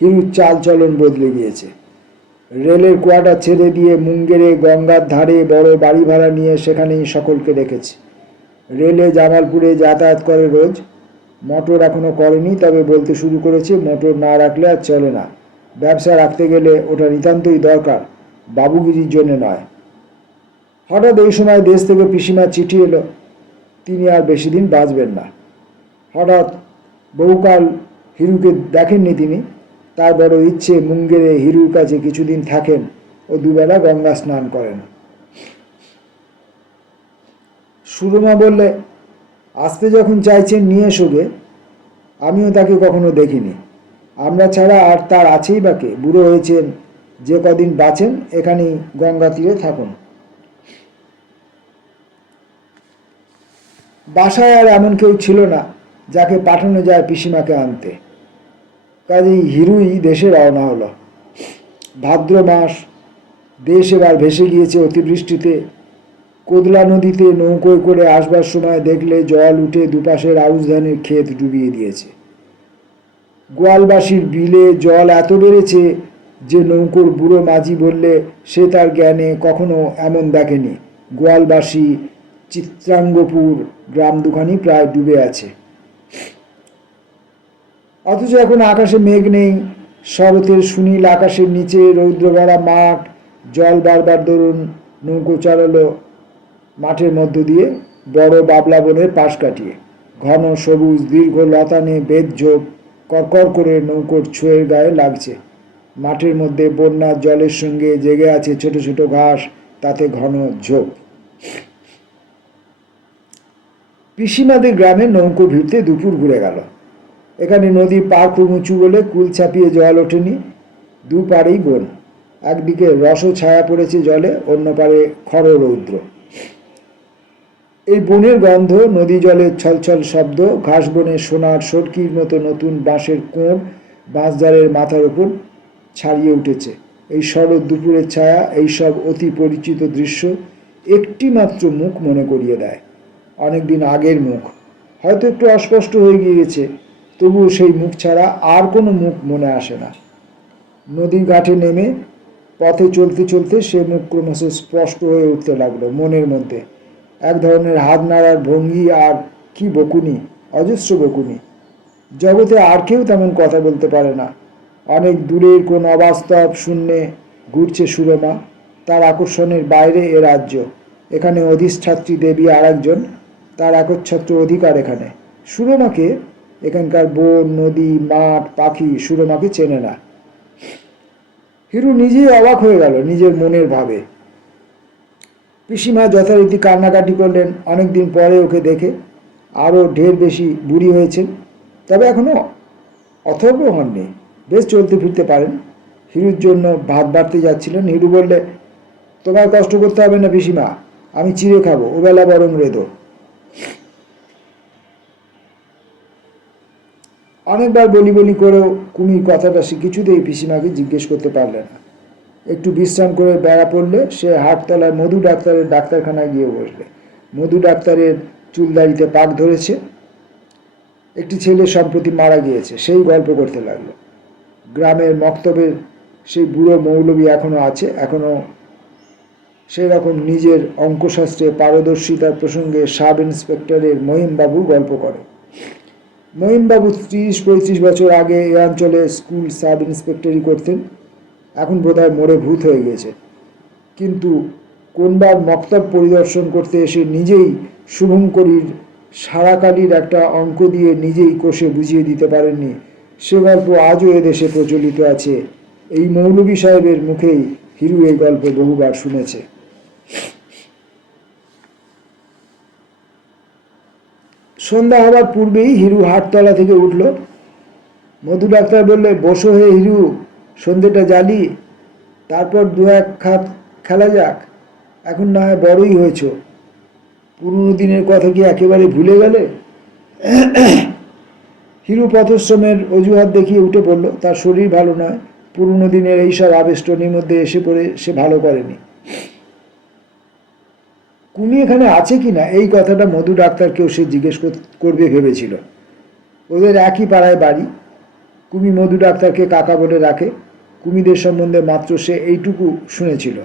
হিরুর চালচলন বদলে গিয়েছে। রেলের কোয়ার্টার ছেড়ে দিয়ে মুঙ্গেরে গঙ্গার ধারে বড় বাড়ি ভাড়া নিয়ে সেখানেই সকলকে রেখেছে। রেলে জামালপুরে যাতায়াত করে রোজ। মোটর এখনো করেনি, তবে বলতে শুরু করেছে মোটর না রাখলে আর চলে না। ব্যবসা রাখতে গেলে ওটা নিতান্তই দরকার, বাবুগিরির জন্য নয়। হঠাৎ এই সময় দেশ থেকে পিসিমার চিঠি এলো, তিনি আর বেশি দিন বাঁচবেন না। হঠাৎ বহুকাল হিরুকে দেখেননি তিনি। তার বড় ইচ্ছে মুঙ্গেরে হিরুর কাছে কিছুদিন থাকেন ও দুবেলা গঙ্গা স্নান করেন। সুরমা বললে, আসতে যখন চাইছেন নিয়ে এসোগে, আমিও তাকে কখনো দেখিনি। আমরা ছাড়া আর তার আছেই বা কে? বুড়ো হয়েছেন, যে কদিন বাঁচেন এখানেই গঙ্গা তীরে থাকুন। বাসায় আর এমন কেউ ছিল না যাকে পাঠানো যায় পিসিমাকে আনতে। কাজেই হিরুই দেশে রওনা হলো। ভাদ্র মাস, দেশ এবার ভেসে গিয়েছে অতিবৃষ্টিতে। কোদলা নদীতে নৌকোয় করে আসবার সময় দেখলে জল উঠে দুপাশের আউশ ধানের ক্ষেত ডুবিয়ে দিয়েছে। গোয়ালবাসীর বিলে জল এত বেড়েছে যে নৌকোর বুড়ো মাঝি বললে সে তার জ্ঞানে কখনো এমন দেখেনি। গোয়ালবাসী চিত্রাঙ্গপুর গ্রাম দুখানি প্রায় ডুবে আছে। অথচ এখন আকাশে মেঘ নেই। শরতের সুনীল আকাশের নিচে রৌদ্রভরা মাঠ, জল বারবার দরুন নৌকো চালালো মাঠের মধ্য দিয়ে বড় বাবলা বনের পাশ কাটিয়ে। ঘন সবুজ দীর্ঘ লতানে বেদঝোপ করকর করে নৌকোর ছোঁয়ের গায়ে লাগছে। মাঠের মধ্যে বন্যার জলের সঙ্গে জেগে আছে ছোট ছোট ঘাস, তাতে ঘন ঝোপ। পিসিমাদের গ্রামে নৌকো ভিড়তে দুপুর ঘুরে গেল। এখানে নদীর পাড় খুব উঁচু বলে কুল ছাপিয়ে জল ওঠেনি। দুপাড়েই বন। একদিকে রস ছায়া পড়েছে জলে, অন্য পাড়ে খর রৌদ্র। এই বনের গন্ধ, নদী জলের ছলছল শব্দ, ঘাস বনে সোনার সরকির মতো নতুন বাঁশের কোঁড় বাঁশঝাড়ের মাথার উপর ছাড়িয়ে উঠেছে। এই শরৎ দুপুরের ছায়া, এই সব অতি পরিচিত দৃশ্য একটি মাত্র মুখ মনে করিয়ে দেয়। অনেকদিন আগের মুখ, হয়তো একটু অস্পষ্ট হয়ে গিয়েছে, তবুও সেই মুখ ছাড়া আর কোনো মুখ মনে আসে না। নদীর ঘাটে নেমে পথে চলতে চলতে সে মুখ ক্রমশ স্পষ্ট হয়ে উঠতে লাগলো মনের মধ্যে। এক ধরনের হাত নাড়ার ভঙ্গি, আর কি বকুনি, অজস্র বকুনি। জগতে আর কেউ তেমন কথা বলতে পারে না। অনেক দূরের কোন অবাস্তব শূন্যে ঘুরছে সুরমা। তার আকর্ষণের বাইরে এ রাজ্য। এখানে অধিষ্ঠাত্রী দেবী আর একজন, তার একচ্ছত্র অধিকার এখানে। সুরমাকে, এখানকার বন, নদী, মাঠ, পাখি সুরমাকে চেনে না। হিরু নিজেই অবাক হয়ে গেল নিজের মনের ভাবে। পিসিমা যথারীতি কান্নাকাটি করলেন অনেকদিন পরে ওকে দেখে। আরও ঢের বেশি বুড়ি হয়েছেন, তবে এখনো অথর্ব হননি, বেশ চলতে ফিরতে পারেন। হিরুর জন্য ভাত বাড়তে যাচ্ছিলেন। হিরু বললে, তোমার কষ্ট করতে হবে না পিসিমা, আমি চিড়ে খাবো, ওবেলা বরং রেঁধো। অনেকবার বলি বলি করেও কুমির কথাটা সে কিছুতেই পিসিমাকে জিজ্ঞেস করতে পারলে না। একটু বিশ্রাম করে বেড়া পড়লে সে হাটতলায় মধু ডাক্তারের ডাক্তারখানায় গিয়ে বসলে। মধু ডাক্তারের চুলদাড়িতে পাক ধরেছে। একটি ছেলে সম্প্রতি মারা গিয়েছে, সেই গল্প করতে লাগলো। গ্রামের মক্তবের সেই বুড়ো মৌলবী এখনো আছে, এখনো সেই রকম নিজের অঙ্কশাস্ত্রে পারদর্শিতার প্রসঙ্গে সাব ইন্সপেক্টরের মহিমবাবু গল্প করে। মহিমবাবু 30-35 বছর আগে এ অঞ্চলে স্কুল সাব ইন্সপেক্টরি করতেন। এখন বোধহয় মরে ভূত হয়ে গেছে। কিন্তু কোনবার মক্তব পরিদর্শন করতে এসে নিজেই শুভঙ্করীর সারাকালির একটা অঙ্ক দিয়ে নিজেই কষে বুঝিয়ে দিতে পারেননি। সে গল্প আজও এদেশে প্রচলিত আছে। এই মৌলভী সাহেবের মুখেই হিরু এই গল্প বহুবার শুনেছে। সন্ধ্যা হবার পূর্বেই হিরু হাটতলা থেকে উঠল। মধু ডাক্তার বললে, বসো হে হিরু, সন্ধ্যেটা জ্বালি, তারপর দু এক খাত খেলা যাক। এখন না হয় বড়ই হয়েছ, পুরনো দিনের কথা কি একেবারে ভুলে গেলে? হিরু পথশ্রমের অজুহাত দেখিয়ে উঠে পড়ল। তার শরীর ভালো নয়, পুরনো দিনের এইসব আবেষ্টনীর মধ্যে এসে পড়ে সে ভালো করেনি। কুমি এখানে আছে কি না এই কথাটা মধু ডাক্তারকেও সে জিজ্ঞেস করবে ভেবেছিল। ওদের একই পাড়ায় বাড়ি। কুমি মধু ডাক্তারকে কাকা বলে রাখে। কুমিদের সম্বন্ধে মাত্র সে এইটুকু শুনেছিল।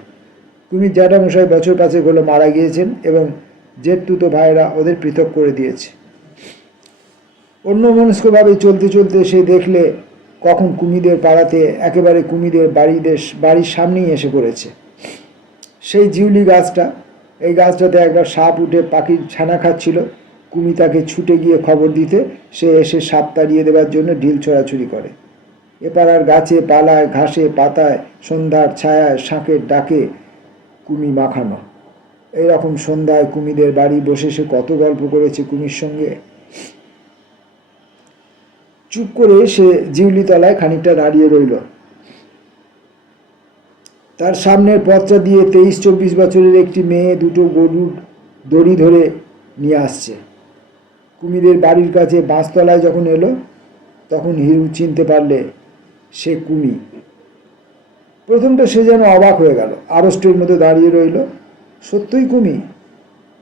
কুমির জ্যাঠামশাই বছর 5 হলো মারা গিয়েছেন এবং জেঠতুতো ভাইয়েরা ওদের পৃথক করে দিয়েছে। অন্যমনস্কভাবে চলতে চলতে সে দেখলে কখন কুমিদের পাড়াতে একেবারে কুমিদের বাড়ির সামনেই এসে পড়েছে সেই জিউলি গাছটা। এই গাছটাতে একবার সাপ উঠে পাখির ছানা খাচ্ছিল। কুমি তাকে ছুটে গিয়ে খবর দিতে সে এসে সাপ তাড়িয়ে দেওয়ার জন্য ঢিল ছোড়াছুড়ি করে। এপাড়ার গাছে পালায় ঘাসে পাতায় সন্ধ্যার ছায়ায় শাঁখের ডাকে কুমি মাখানো। এইরকম সন্ধ্যায় কুমিদের বাড়ি বসে সে কত গল্প করেছে কুমির সঙ্গে। চুপ করে সে জিউলি তলায় খানিকটা দাঁড়িয়ে রইল। তার সামনের পথটা দিয়ে 23-24 বছরের একটি মেয়ে দুটো গরুর দড়ি ধরে নিয়ে আসছে। কুমিদের বাড়ির কাছে বাঁশতলায় যখন এলো তখন হিরু চিনতে পারলে সে কুমি। প্রথমটা সে যেন অবাক হয়ে গেল, আড়ষ্টের মতো দাঁড়িয়ে রইল। সত্যই কুমি,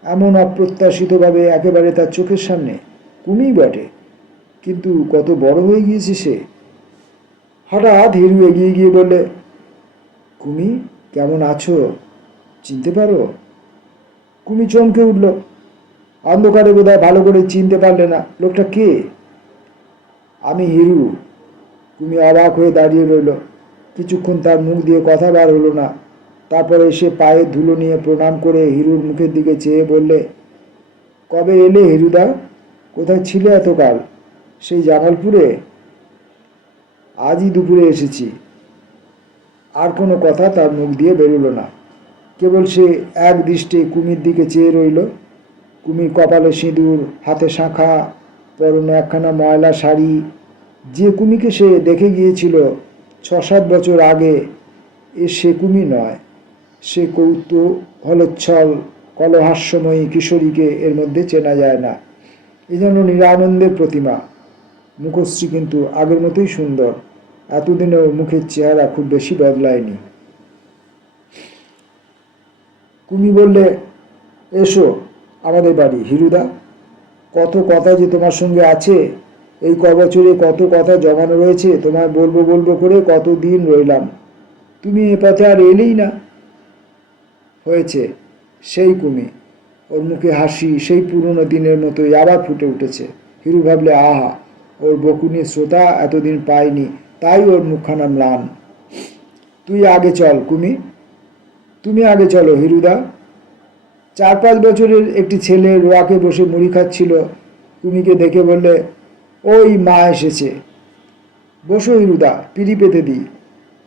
এমন অপ্রত্যাশিতভাবে একেবারে তার চোখের সামনে। কুমিই বটে, কিন্তু কত বড় হয়ে গিয়েছে সে। হঠাৎ হিরু এগিয়ে গিয়ে বললে, কুমি কেমন আছো, চিনতে পারো? কুমি চমকে উঠল। অন্ধকারে বোধহয় ভালো করে চিনতে পারলে না। লোকটা কে? আমি হিরু। কুমি অবাক হয়ে দাঁড়িয়ে রইল। কিছুক্ষণ তার মুখ দিয়ে কথা বার হলো না। তারপরে সে পায়ের ধুলো নিয়ে প্রণাম করে হিরুর মুখের দিকে চেয়ে বললে, কবে এলে হিরুদা? কোথায় ছিলে এতকাল? সেই জামালপুরে? আজই দুপুরে এসেছি। আর কোনো কথা তার মুখ দিয়ে বেরোলো না। কেবল সে এক দৃষ্টে কুমির দিকে চেয়ে রইল। কুমির কপালে সিঁদুর, হাতে শাঁখা, পরনে একখানা ময়লা শাড়ি। যে কুমিকে সে দেখে গিয়েছিল 6-7 বছর আগে, সে কুমি নয়। সে কৌতূহলোচ্ছল কলহাস্যময়ী কিশোরীকে এর মধ্যে চেনা যায় না। এ যেন নিরানন্দের প্রতিমা। মুখশ্রী কিন্তু আগের মতোই সুন্দর। এতদিনেও মুখের চেহারা খুব বেশি বদলায়নি। কুমি বললে, এসো আমাদের বাড়ি হিরুদা। কত কথা যে তোমার সঙ্গে আছে। এই কবছরে কত কথা জমানো রয়েছে। তোমায় বলবো বলবো করে কত দিন রইলাম, তুমি এ পথে আর এলেই না। হয়েছে, সেই কুমি। ওর মুখে হাসি সেই পুরনো দিনের মতোই আবার ফুটে উঠেছে। হিরু ভাবলে, আহা, ওর বকুনি শ্রোতা এতদিন পায়নি, তাই ওর মুখখানা ম্লান। তুই আগে চল কুমি, তুমি আগে চলো হিরুদা। 4-5 বছরের একটি ছেলে রোয়াকে বসে মুড়ি খাচ্ছিল। কুমিকে দেখে বললে, ওই মা এসেছে, বসো হিরুদা, পিড়ি পেতে দিই।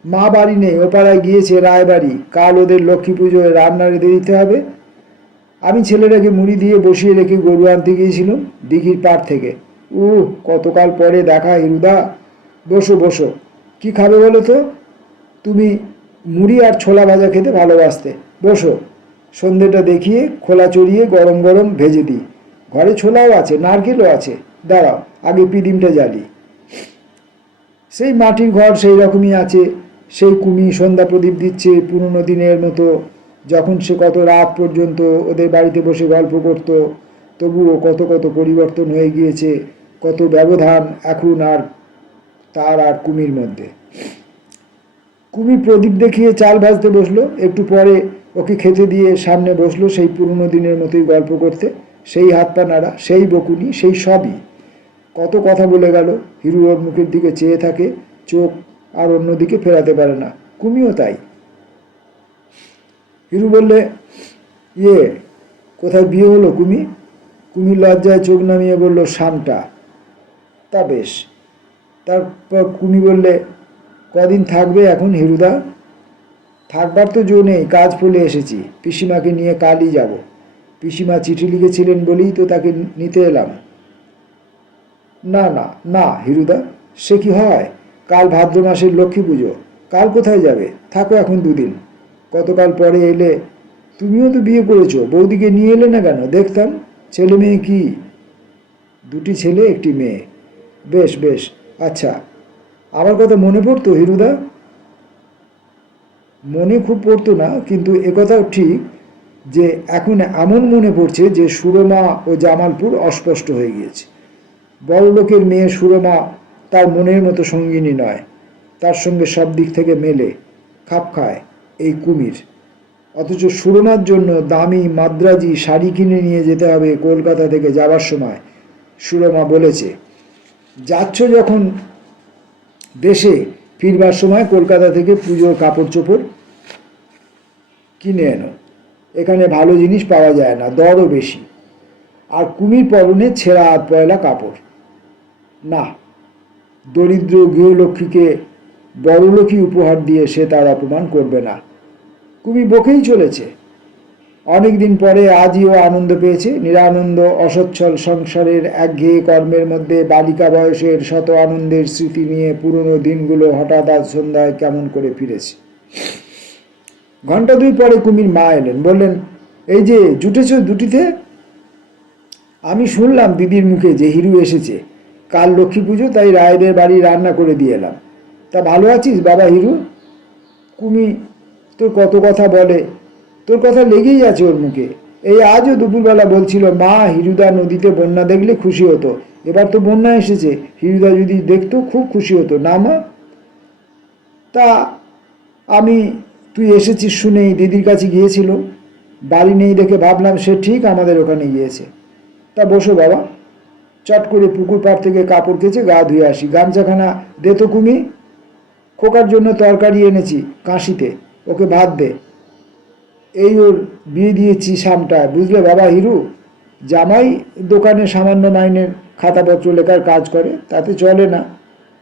মা বাড়ি নেই, ও পাড়ায় গিয়েছে রায়বাড়ি। কাল ওদের লক্ষ্মী পুজোয় রান্না রেঁধে দিতে হবে। আমি ছেলেটাকে মুড়ি দিয়ে বসিয়ে রেখে গরু আনতে গিয়েছিলাম দিঘির পাড় থেকে। কতকাল পরে দেখা হিরুদা। বসো বসো, কি খাবে বলো তো? তুমি মুড়ি আর ছোলা ভাজা খেতে ভালোবাসতে। বসো, সন্ধেটা দেখিয়ে খোলা চড়িয়ে গরম গরম ভেজে দিই। ঘরে ছোলাও আছে, নারকেলও আছে। দাঁড়াও, আগে পিদিমটা জ্বালি। সেই মাটির ঘর সেই রকমই আছে। সেই কুমি সন্ধ্যা প্রদীপ দিচ্ছে পুরনো দিনের মতো, যখন সে কত রাত পর্যন্ত ওদের বাড়িতে বসে গল্প করত। তবুও কত কত পরিবর্তন হয়ে গিয়েছে, কত ব্যবধান এখন আর তার আর কুমির মধ্যে। কুমি প্রদীপ দেখিয়ে চাল ভাজতে বসলো। একটু পরে ওকে খেতে দিয়ে সামনে বসলো সেই পুরনো দিনের মতোই গল্প করতে। সেই হাত পা নাড়া, সেই বকুনি, সেই সবই। কত কথা বলে গেল। হিরু ওর মুখের দিকে চেয়ে থাকে, চোখ আর অন্যদিকে ফেরাতে পারে না। কুমিও তাই। হিরু বললে, কোথায় বিয়ে হলো কুমি? কুমি লজ্জায় চোখ নামিয়ে বলল, শামটা। তা বেশ। তারপর কুমি বললে, কদিন থাকবে এখন হিরুদা? থাকবার তো জো নেই, কাজ ফেলে এসেছি। পিসিমাকে নিয়ে কালই যাব। পিসিমা চিঠি লিখেছিলেন বলেই তো তাকে নিতে এলাম। না না না হিরুদা, সে কি হয়? কাল ভাদ্র মাসের লক্ষ্মী পুজো, কাল কোথায় যাবে? থাকো এখন দুদিন। কতকাল পরে এলে। তুমিও তো বিয়ে করেছো, বৌদিকে নিয়ে এলে না কেন? দেখতাম। ছেলে মেয়ে কি? দুটি ছেলে একটি মেয়ে। বেশ বেশ, আচ্ছা। আমার কথা মনে পড়তো হিরুদা? মনে খুব পড়তো না, কিন্তু একথাও ঠিক যে এখন এমন মনে পড়ছে যে সুরমা ও জামালপুর অস্পষ্ট হয়ে গিয়েছে। বড়লোকের মেয়ে সুরমা তার মনের মতো সঙ্গিনী নয়। তার সঙ্গে সব দিক থেকে মেলে, খাপ খায় এই কুমির। অথচ সুরমার জন্য দামি মাদ্রাজি শাড়ি কিনে নিয়ে যেতে হবে কলকাতা থেকে যাবার সময়। সুরমা বলেছে, যাচ্ছ যখন দেশে, ফিরবার সময় কলকাতা থেকে পুজোর কাপড় চোপড় কিনে এনো। এখানে ভালো জিনিস পাওয়া যায় না, দরও বেশি। আর কুমির পরনে ছেঁড়া হাত পয়লা কাপড়। না, দরিদ্র গৃহলক্ষ্মীকে বড়লোকই উপহার দিয়ে সে তার অপমান করবে না। কুমি বকেই চলেছে। অনেক দিন পরে আজই ও আনন্দ পেয়েছে। নিরানন্দ অসচ্ছল সংসারের একঘেয়ে কর্মের মধ্যে বালিকা বয়সের শত আনন্দের স্মৃতি নিয়ে পুরনো দিনগুলো হঠাৎ আজ সন্ধ্যায় কেমন করে ফিরেছে। ঘন্টা দুই পরে কুমির মা এলেন, বললেন, এই যে জুটেছ দুটিতে? আমি শুনলাম দিদির মুখে যে হিরু এসেছে। কাল লক্ষ্মী পুজো, তাই রায়দের বাড়ি রান্না করে দিয়ে এলাম। তা ভালো আছিস বাবা হিরু? কুমি তোর কত কথা বলে, তোর কথা লেগেই আছে ওর মুখে। এই আজও দুপুরবেলা বলছিল, মা হিরুদা নদীতে বন্যা দেখলে খুশি হতো। এবার তো বন্যা এসেছে, হিরুদা যদি দেখতো খুব খুশি হতো, না মা? তা আমি, তুই এসেছিস শুনেই দিদির কাছে গিয়েছিল। বাড়ি নেই দেখে ভাবলাম সে ঠিক আমাদের ওখানে গিয়েছে। তা বসো বাবা, চট করে পুকুর পাড় থেকে কাপড় কেচে গা ধুয়ে আসি। গামছাখানা দে তো কুমি। খোকার জন্য তরকারি এনেছি কাশিতে, ওকে ভাত দে। এই ওর বিয়ে দিয়েছি সামটায়, বুঝলে বাবা হিরু? জামাই দোকানে সামান্য মাইনের খাতাপত্র লেখার কাজ করে, তাতে চলে না।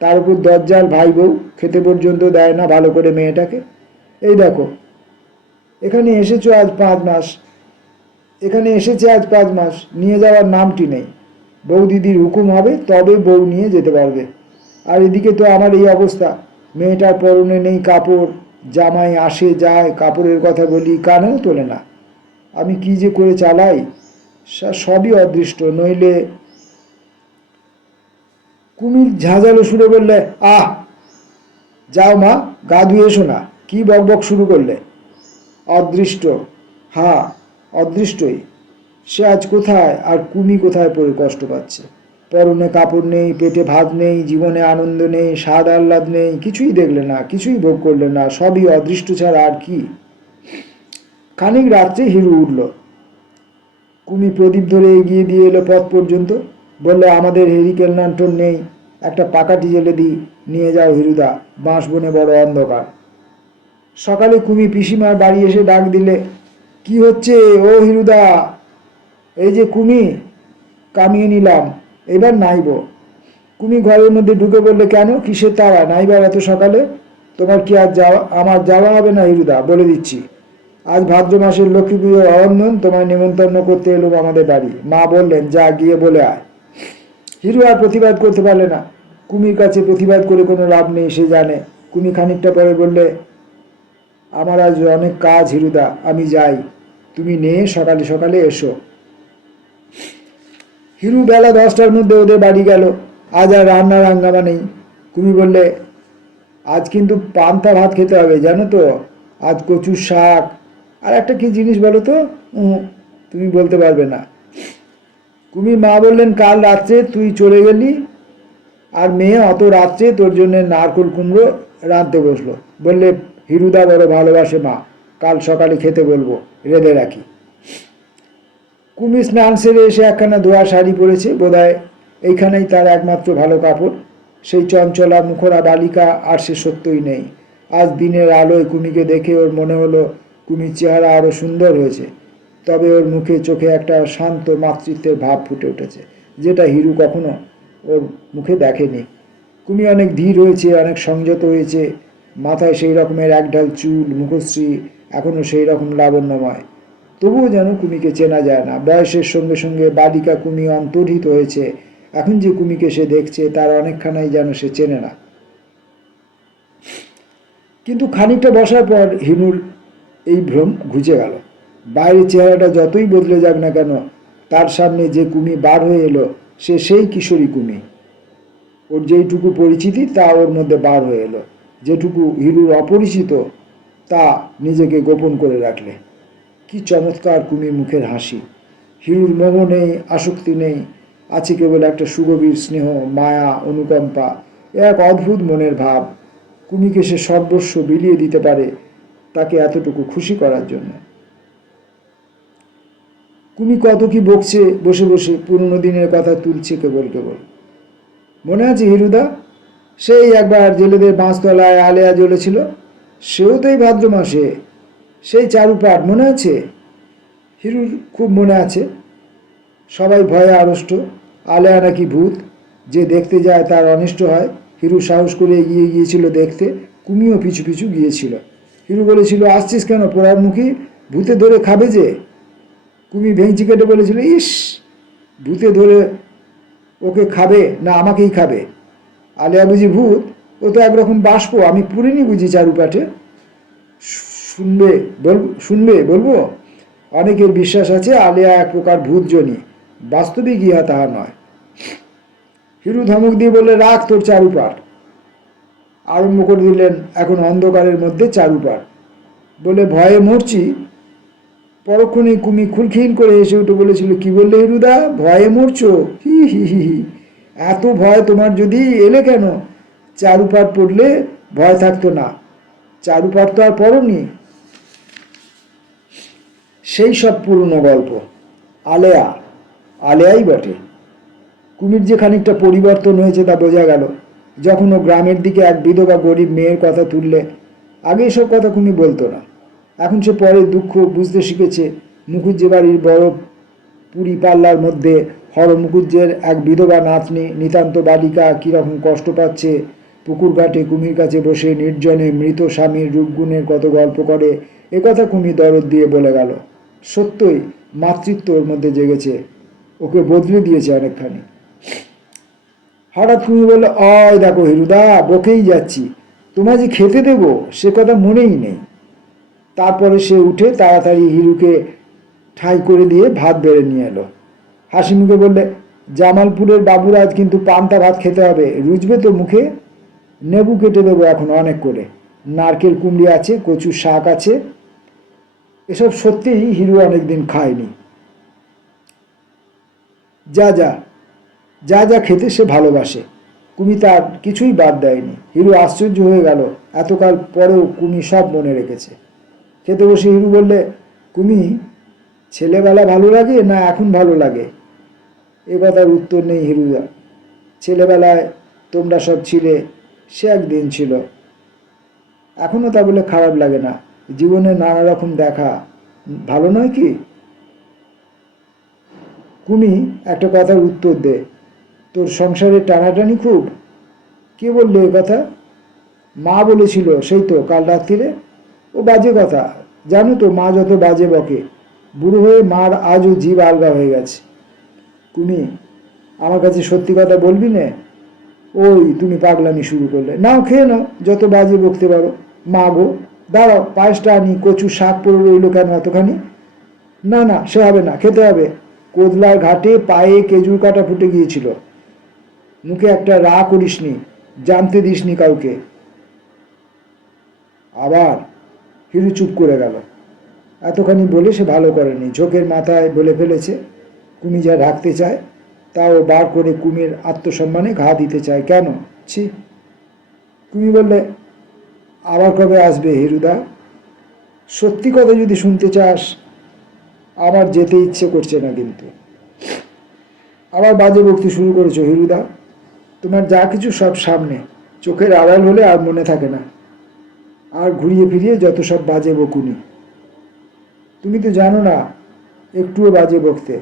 তার উপর দজ্জাল ভাই বউ, খেতে পর্যন্ত দেয় না ভালো করে মেয়েটাকে। এই দেখো, এখানে এসেছে আজ 5 মাস, নিয়ে যাওয়ার নামটি নেই। বউ দিদির হুকুম হবে তবে বউ নিয়ে যেতে পারবে। আর এদিকে তো আমার এই অবস্থা, মেয়েটার পরনে নেই কাপড়। জামাই আসে যায়, কাপড়ের কথা বলি, কানেও তোলে না। আমি কি যে করে চালাই, সবই অদৃষ্ট। নইলে কুমির ঝাঁঝালো সুরে বললে, আহ, যাও মা, গা ধুয়ে এসো না। কি বকবক শুরু করলে? অদৃষ্ট? হ্যাঁ, অদৃষ্টই। সে আজ কোথায়, আর কুমি কোথায় পড়ে কষ্ট পাচ্ছে? পরনে কাপড় নেই, পেটে ভাত নেই, জীবনে আনন্দ নেই, স্বাদ আহ্লাদ নেই, কিছুই দেখলে না, কিছুই ভোগ করলে না, সবই অদৃষ্ট ছাড়া আর কি। খানিক রাত্রে হিরু উঠল। কুমি প্রদীপ ধরে এগিয়ে দিয়ে এলো পথ পর্যন্ত। বললে, আমাদের হেরিকেল ল্যান্টার্ন নেই, একটা পাকাটি জেলে দিই, নিয়ে যাও হিরুদা, বাঁশ বনে বড় অন্ধকার। সকালে কুমি পিসিমার বাড়ি এসে ডাক দিলে, কি হচ্ছে ও হিরুদা? এই যে কুমি, কামিয়ে নিলাম, এবার নাইব। কুমি ঘরের মধ্যে ঢুকে বললে, কেন, কিসের তাড়া নাইবার এত সকালে? তোমার কি আজ যাওয়া? আমার যাওয়া হবে না হিরুদা, বলে দিচ্ছি। আজ ভাদ্র মাসের লক্ষ্মী পুজোর অরন্ধন, তোমায় নিমন্ত্রণ করতে এলুম আমাদের বাড়ি। মা বললেন, যা গিয়ে বলে আয়। হিরু আর প্রতিবাদ করতে পারলে না। কুমির কাছে প্রতিবাদ করে কোনো লাভ নেই, সে জানে। কুমি খানিকটা পরে বললে, আমার আজ অনেক কাজ হিরুদা, আমি যাই, তুমি নিয়ে সকালে সকালে এসো। হিরু বেলা 10টার মধ্যে ওদের বাড়ি গেল। আজ আর রান্নার হাঙ্গামা নেই। কুমি বললে, আজ কিন্তু পান্তা ভাত খেতে হবে জানো তো। আজ কচুর শাক, আর একটা কি জিনিস বলো তো? তুমি বলতে পারবে না। কুমির মা বললেন, কাল রাত্রে তুই চলে গেলি, আর মেয়ে অত রাত্রে তোর জন্য নারকোল কুমড়ো রাঁধতে বসলো। বললে, হিরুদা বড় ভালোবাসে মা, কাল সকালে খেতে বলবো, রেঁধে রাখি। কুমির স্নান সেরে এসে একখানা ধোয়া শাড়ি পরেছে, বোধহয় এইখানেই তার একমাত্র ভালো কাপড়। সেই চঞ্চলা মুখরা বালিকা আর সে সত্যই নেই। আজ দিনের আলোয় কুমিকে দেখে ওর মনে হলো কুমির চেহারা আরও সুন্দর হয়েছে। তবে ওর মুখে চোখে একটা শান্ত মাতৃত্বের ভাব ফুটে উঠেছে, যেটা হিরু কখনো ওর মুখে দেখেনি। কুমি অনেক ধীর হয়েছে, অনেক সংযত হয়েছে। মাথায় সেই রকমের একঢাল চুল, মুখশ্রী এখনও সেই রকম লাবণ্যময়। তবুও যেন কুমিকে চেনা যায় না। বয়সের সঙ্গে সঙ্গে বালিকা কুমি অন্তর্হিত হয়েছে। এখন যে কুমিকে সে দেখছে তার অনেকখানাই যেন সে চেনে না। কিন্তু খানিকটা বসার পর হিনুর এই ভ্রম ঘুচে গেল। বাইরের চেহারাটা যতই বদলে যাক না কেন, তার সামনে যে কুমি বার হয়ে এলো সে সেই কিশোরী কুমি। ওর যেইটুকু পরিচিতি তা ওর মধ্যে বার হয়ে এলো। যেটুকু হিরুর অপরিচিত তা নিজেকে গোপন করে রাখলে। কি চমৎকার কুমির মুখের হাসি! হিরুর মোহ নেই, আসক্তি নেই, আছে কেবল একটা সুগভীর স্নেহ, মায়া, অনুকম্পা, এক অদ্ভুত মনের ভাব। কুমিকে সে সর্বস্ব বিলিয়ে দিতে পারে তাকে এতটুকু খুশি করার জন্য। কুমি কত কি বকছে বসে বসে, পুরনো দিনের কথা তুলছে কেবল কেবল। মনে আছে হিরুদা, সেই একবার জেলেদের বাঁশতলায় আলেয়া জ্বলেছিল, সেও তো এই ভাদ্র মাসে, সেই চারুপাঠ মনে আছে? হিরুর খুব মনে আছে। সবাই ভয়ে আড়ষ্ট, আলেয়া নাকি ভূত, যে দেখতে যায় তার অনিষ্ট হয়। হিরু সাহস করে এগিয়ে গিয়েছিল দেখতে, কুমিও পিছু পিছু গিয়েছিল। হিরু বলেছিল, আসছিস কেন পোড়ার মুখী, ভূতে ধরে খাবে যে। কুমি ভেঙচি কেটে বলেছিল, ইস, ভূতে ধরে ওকে খাবে না আমাকেই খাবে? আলেয়া বুঝি ভূত? ও তো একরকম বাষ্প, আমি পুরিনি বুঝি চারুপাঠে? শুনবে বলবো? অনেকের বিশ্বাস আছে আলেয়া এক প্রকার ভূতজনী, বাস্তবিক ইহা তাহা নয়। হিরু ধমক দিয়ে বললে, রাখ তোর চারুপাঠ। আরম্ভ করে দিলেন এখন অন্ধকারের মধ্যে চারুপাঠ। বলে, ভয়ে মরছি। পরক্ষণেই কুমি খুলখিল করে এসে উঠে বলেছিল, কি বললে হিরুদা, ভয়ে মরছো? হি হি হি হি, এত ভয় তোমার যদি এলে কেন? চারুপাঠ পড়লে ভয় থাকতো না। চারুপাঠ তো আর পড়নি। সেই সব পুরনো গল্প। আলেয়াই বটে। কুমির যে খানিকটা পরিবর্তন হয়েছে তা বোঝা গেল যখন ও গ্রামের দিকে এক বিধবা গরিব মেয়ের কথা তুললে। আগে এসব কথা কুমি বলতো না। এখন সে পরে দুঃখ বুঝতে শিখেছে। মুখুজ্জে বাড়ির বড় পুরী পাল্লার মধ্যে হরমুখুজ্জের এক বিধবা নাতনি নিতান্ত বালিকা কীরকম কষ্ট পাচ্ছে। পুকুর ঘাটে কুমির কাছে বসে নির্জনে মৃত স্বামীর রূপগুণের কত গল্প করে, একথা কুমি দরদ দিয়ে বলে গেল। সত্যই মাতৃত্ব ওর মধ্যে জেগেছে, ওকে বদলে দিয়েছে অনেকখানি। হঠাৎ কুমি বলল, অয় দেখো হিরুদা, বকেই যাচ্ছি, তোমায় যে খেতে দেব সে কথা মনেই নেই। তারপরে সে উঠে তাড়াতাড়ি হিরুকে ঠাঁই করে দিয়ে ভাত বেড়ে নিয়ে এলো। হাসি মুখে বললে, জামালপুরের বাবুর আজ কিন্তু পান্তা ভাত খেতে হবে, রুজবে তো মুখে? নেবু কেটে দেবো এখন অনেক করে, নারকেল কুমড়ি আছে, কচুর শাক আছে। এসব সত্যিই হিরু অনেকদিন খায়নি। যা যা যা যা খেতে সে ভালোবাসে, কুমি তার কিছুই বাদ দেয়নি। হিরু আশ্চর্য হয়ে গেল, এতকাল পরেও কুমি সব মনে রেখেছে। খেতে বসে হিরু বললে, কুমি, ছেলেবেলা ভালো লাগে না এখন ভালো লাগে? এ কথার উত্তর নেই হিরুদা। ছেলেবেলায় তোমরা সব ছিলে, সে একদিন ছিল। এখনও তা বলে খারাপ লাগে না। জীবনে নানা রকম দেখা ভালো নয় কি? কুমি, একটা কথার উত্তর দে, তোর সংসারে টানাটানি খুব? কে বললে এ কথা? মা বলেছিল, সেই তো কাল রাত্রিরে। ও বাজে কথা, জানো তো মা যত বাজে বকে। বুড়ো হয়ে মার আজও জীব আলগা হয়ে গেছে। কুমি, আমার কাছে সত্যি কথা বলবি নে? ওই তুমি পাগলামি শুরু করলে। নাও খেয়ে নাও, যত বাজে বকতে পারো। মা গো, দাঁড়াও পায়েসটা আনি, কচু শাক পড়ে রইল কেন এতখানি? না না, সে হবে না, খেতে হবে। কোদলার ঘাটে পায়ে খেজুর কাটা ফুটে গিয়েছিল, মুখে একটা রা করিসনি, জানতে দিসনি কাউকে। আবার হিরু চুপ করে গেল। এতখানি বলে সে ভালো করেনি, ঝোঁকের মাথায় বলে ফেলেছে। কুমি যা রাখতে চায় তাও বার করে কুমির আত্মসম্মানে ঘা দিতে চায়। কেন? ছি! কুমি বললে, আবার কবে আসবে হিরুদা? সত্যি কথা যদি শুনতে চাস, আমার যেতে ইচ্ছে করছে না কিন্তু। আবার বাজে বকতে শুরু করেছো হিরুদা। তোমার যা কিছু সব সামনে, চোখের আড়াল হলে আর মনে থাকে না। আর ঘুরিয়ে ফিরিয়ে যত সব বাজে বকুনি। তুমি তো জানো না একটুও বাজে বকতে।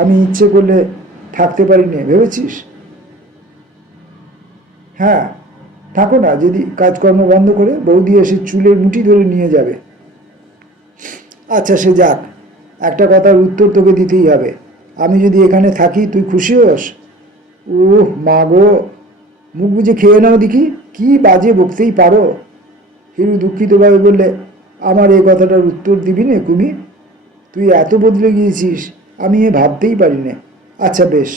আমি ইচ্ছে করলে থাকতে পারি না ভেবেছিস? হ্যাঁ, থাকো না, যদি কাজকর্ম বন্ধ করে বৌদি এসে চুলের মুঠি ধরে নিয়ে যাবে। আচ্ছা সে যাক, একটা কথার উত্তর তোকে দিতেই হবে। আমি যদি এখানে থাকি তুই খুশি হোস? উহ মা গো, মুখ বুজে খেয়ে নাও দেখি, কি বাজে বকতেই পারো। হিরু দুঃখিতভাবে বললে, আমার এই কথাটার উত্তর দিবি নে কুমি? তুই এত বদলে গিয়েছিস, আমি এ ভাবতেই পারি না। আচ্ছা বেশ।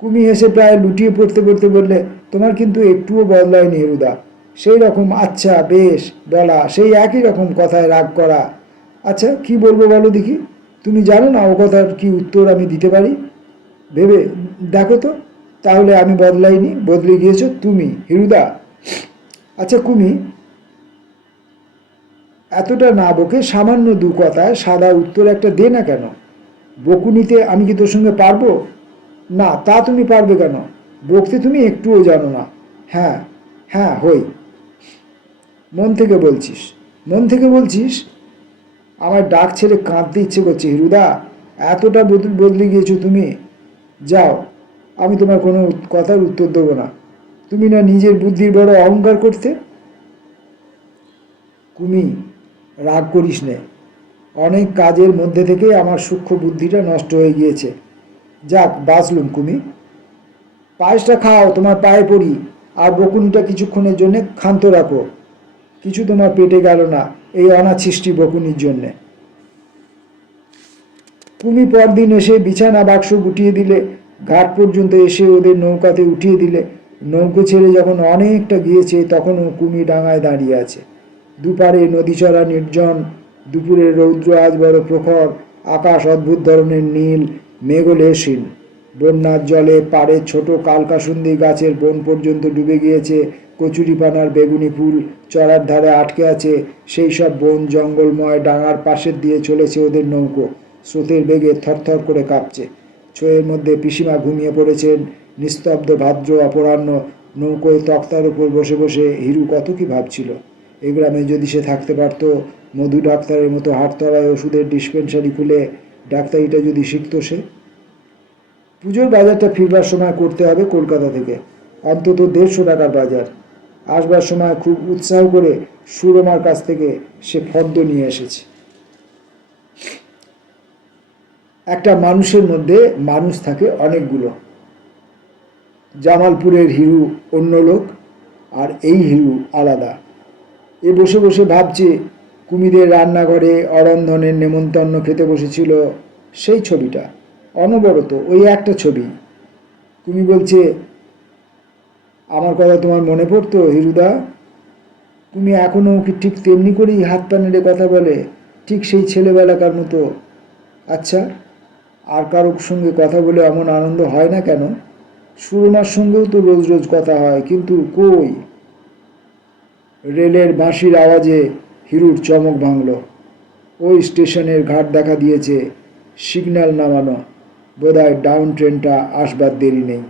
কুমি হেসে প্রায় লুটিয়ে পড়তে পড়তে বললে, তোমার কিন্তু একটুও বদলায়নি হিরুদা। সেই রকম আচ্ছা বেশ বলা, সেই একই রকম কথায় রাগ করা। আচ্ছা কি বলবো বলো দেখি? তুমি জানো না ও কথার কি উত্তর আমি দিতে পারি? ভেবে দেখো তো। তাহলে আমি বদলাইনি, বদলে গিয়েছো তুমি হিরুদা। আচ্ছা কুমি, এতটা না বকে সামান্য দু কথায় সাদা উত্তর একটা দে না কেন? বকুনিতে আমি কি তোর সঙ্গে পারবো? না তা তুমি পারবে কেন? বকতে তুমি একটুও জানো না। হ্যাঁ হ্যাঁ হই। মন থেকে বলছিস? মন থেকে বলছিস? আমার ডাক ছেড়ে কাঁদতে ইচ্ছে করছে হিরুদা। এতটা বদলে গিয়েছো তুমি। যাও, আমি তোমার কোনো কথার উত্তর দেবো না। তুমি না নিজের বুদ্ধির বড় অহংকার করতে। কুমি, রাগ করিস নে। অনেক কাজের মধ্যে থেকে আমার সূক্ষ্ম বুদ্ধিটা নষ্ট হয়ে গিয়েছে। যাক বাঁচলুম কুমি। পায়েসটা খাও, তোমার পায়ে পড়ি। আর বকুনিটা কিছুক্ষণের জন্যে ক্ষান্ত রাখো। কিছু তোমার পেটে গেল না এই অনাছিষ্টি বকুনির জন্যে। কুমি পরদিন এসে বিছানা বাক্স গুটিয়ে দিলে, ঘাট পর্যন্ত এসে ওদের নৌকাতে উঠিয়ে দিলে। নৌকো ছেড়ে যখন অনেকটা গিয়েছে তখনও কুমি ডাঙায় দাঁড়িয়ে আছে। দুপারে নদীচড়া নির্জন, দুপুরের রৌদ্র আজ বড় প্রখর, আকাশ অদ্ভুত ধরনের নীল, মেঘলেশীন। বন্যার জলে পাড়ে ছোট কালকাসুন্দি গাছের বন পর্যন্ত ডুবে গিয়েছে। কচুরিপানার বেগুনি ফুল চড়ার ধারে আটকে আছে। সেই সব বন জঙ্গলময় ডাঙার পাশের দিয়ে চলেছে ওদের নৌকো। স্রোতের বেগে থরথর করে কাঁপছে। ছয়ের মধ্যে পিসিমা ঘুমিয়ে পড়েছেন। নিস্তব্ধ ভাদ্র অপরাহ্ন। নৌকোয় তক্তার উপর বসে বসে হিরু কত কি ভাবছিল। এ গ্রামে যদি সে থাকতে পারত, মধু ডাক্তারের মতো হাটতলায় ওষুধের ডিসপেন্সারি খুলে ডাক্তারিটা যদি শিখত সে। পুজোর বাজারটা ফিরবার সময় করতে হবে কলকাতা থেকে, অন্তত 150 টাকার বাজার। আসবার সময় খুব উৎসাহ করে সুরমার কাছ থেকে সে ফর্দ নিয়ে এসেছে। একটা মানুষের মধ্যে মানুষ থাকে অনেকগুলো। জামালপুরের হিরু অন্য লোক, আর এই হিরু আলাদা। এ বসে বসে ভাবছে কুমিদের রান্নাঘরে অরন্ধনের নেমন্তন্ন খেতে বসেছিল সেই ছবিটা, অনবরত ওই একটা ছবি। কুমি বলছে, আমার কথা তোমার মনে পড়তো হিরুদা? তুমি এখনও কি ঠিক তেমনি করেই হাত পা নেড়ে কথা বলে, ঠিক সেই ছেলেবেলাকার মতো? আচ্ছা, আর কারোর সঙ্গে কথা বলে এমন আনন্দ হয় না কেন? সুরমার সঙ্গেও তো রোজ রোজ কথা হয়, কিন্তু কই? রেলের বাঁশির আওয়াজে হিরুর চমক ভাঙল। ওই স্টেশনের ঘাট দেখা দিয়েছে, সিগন্যাল নামানো। বোধহয় ডাউন ট্রেনটা আসবার দেরি নেই।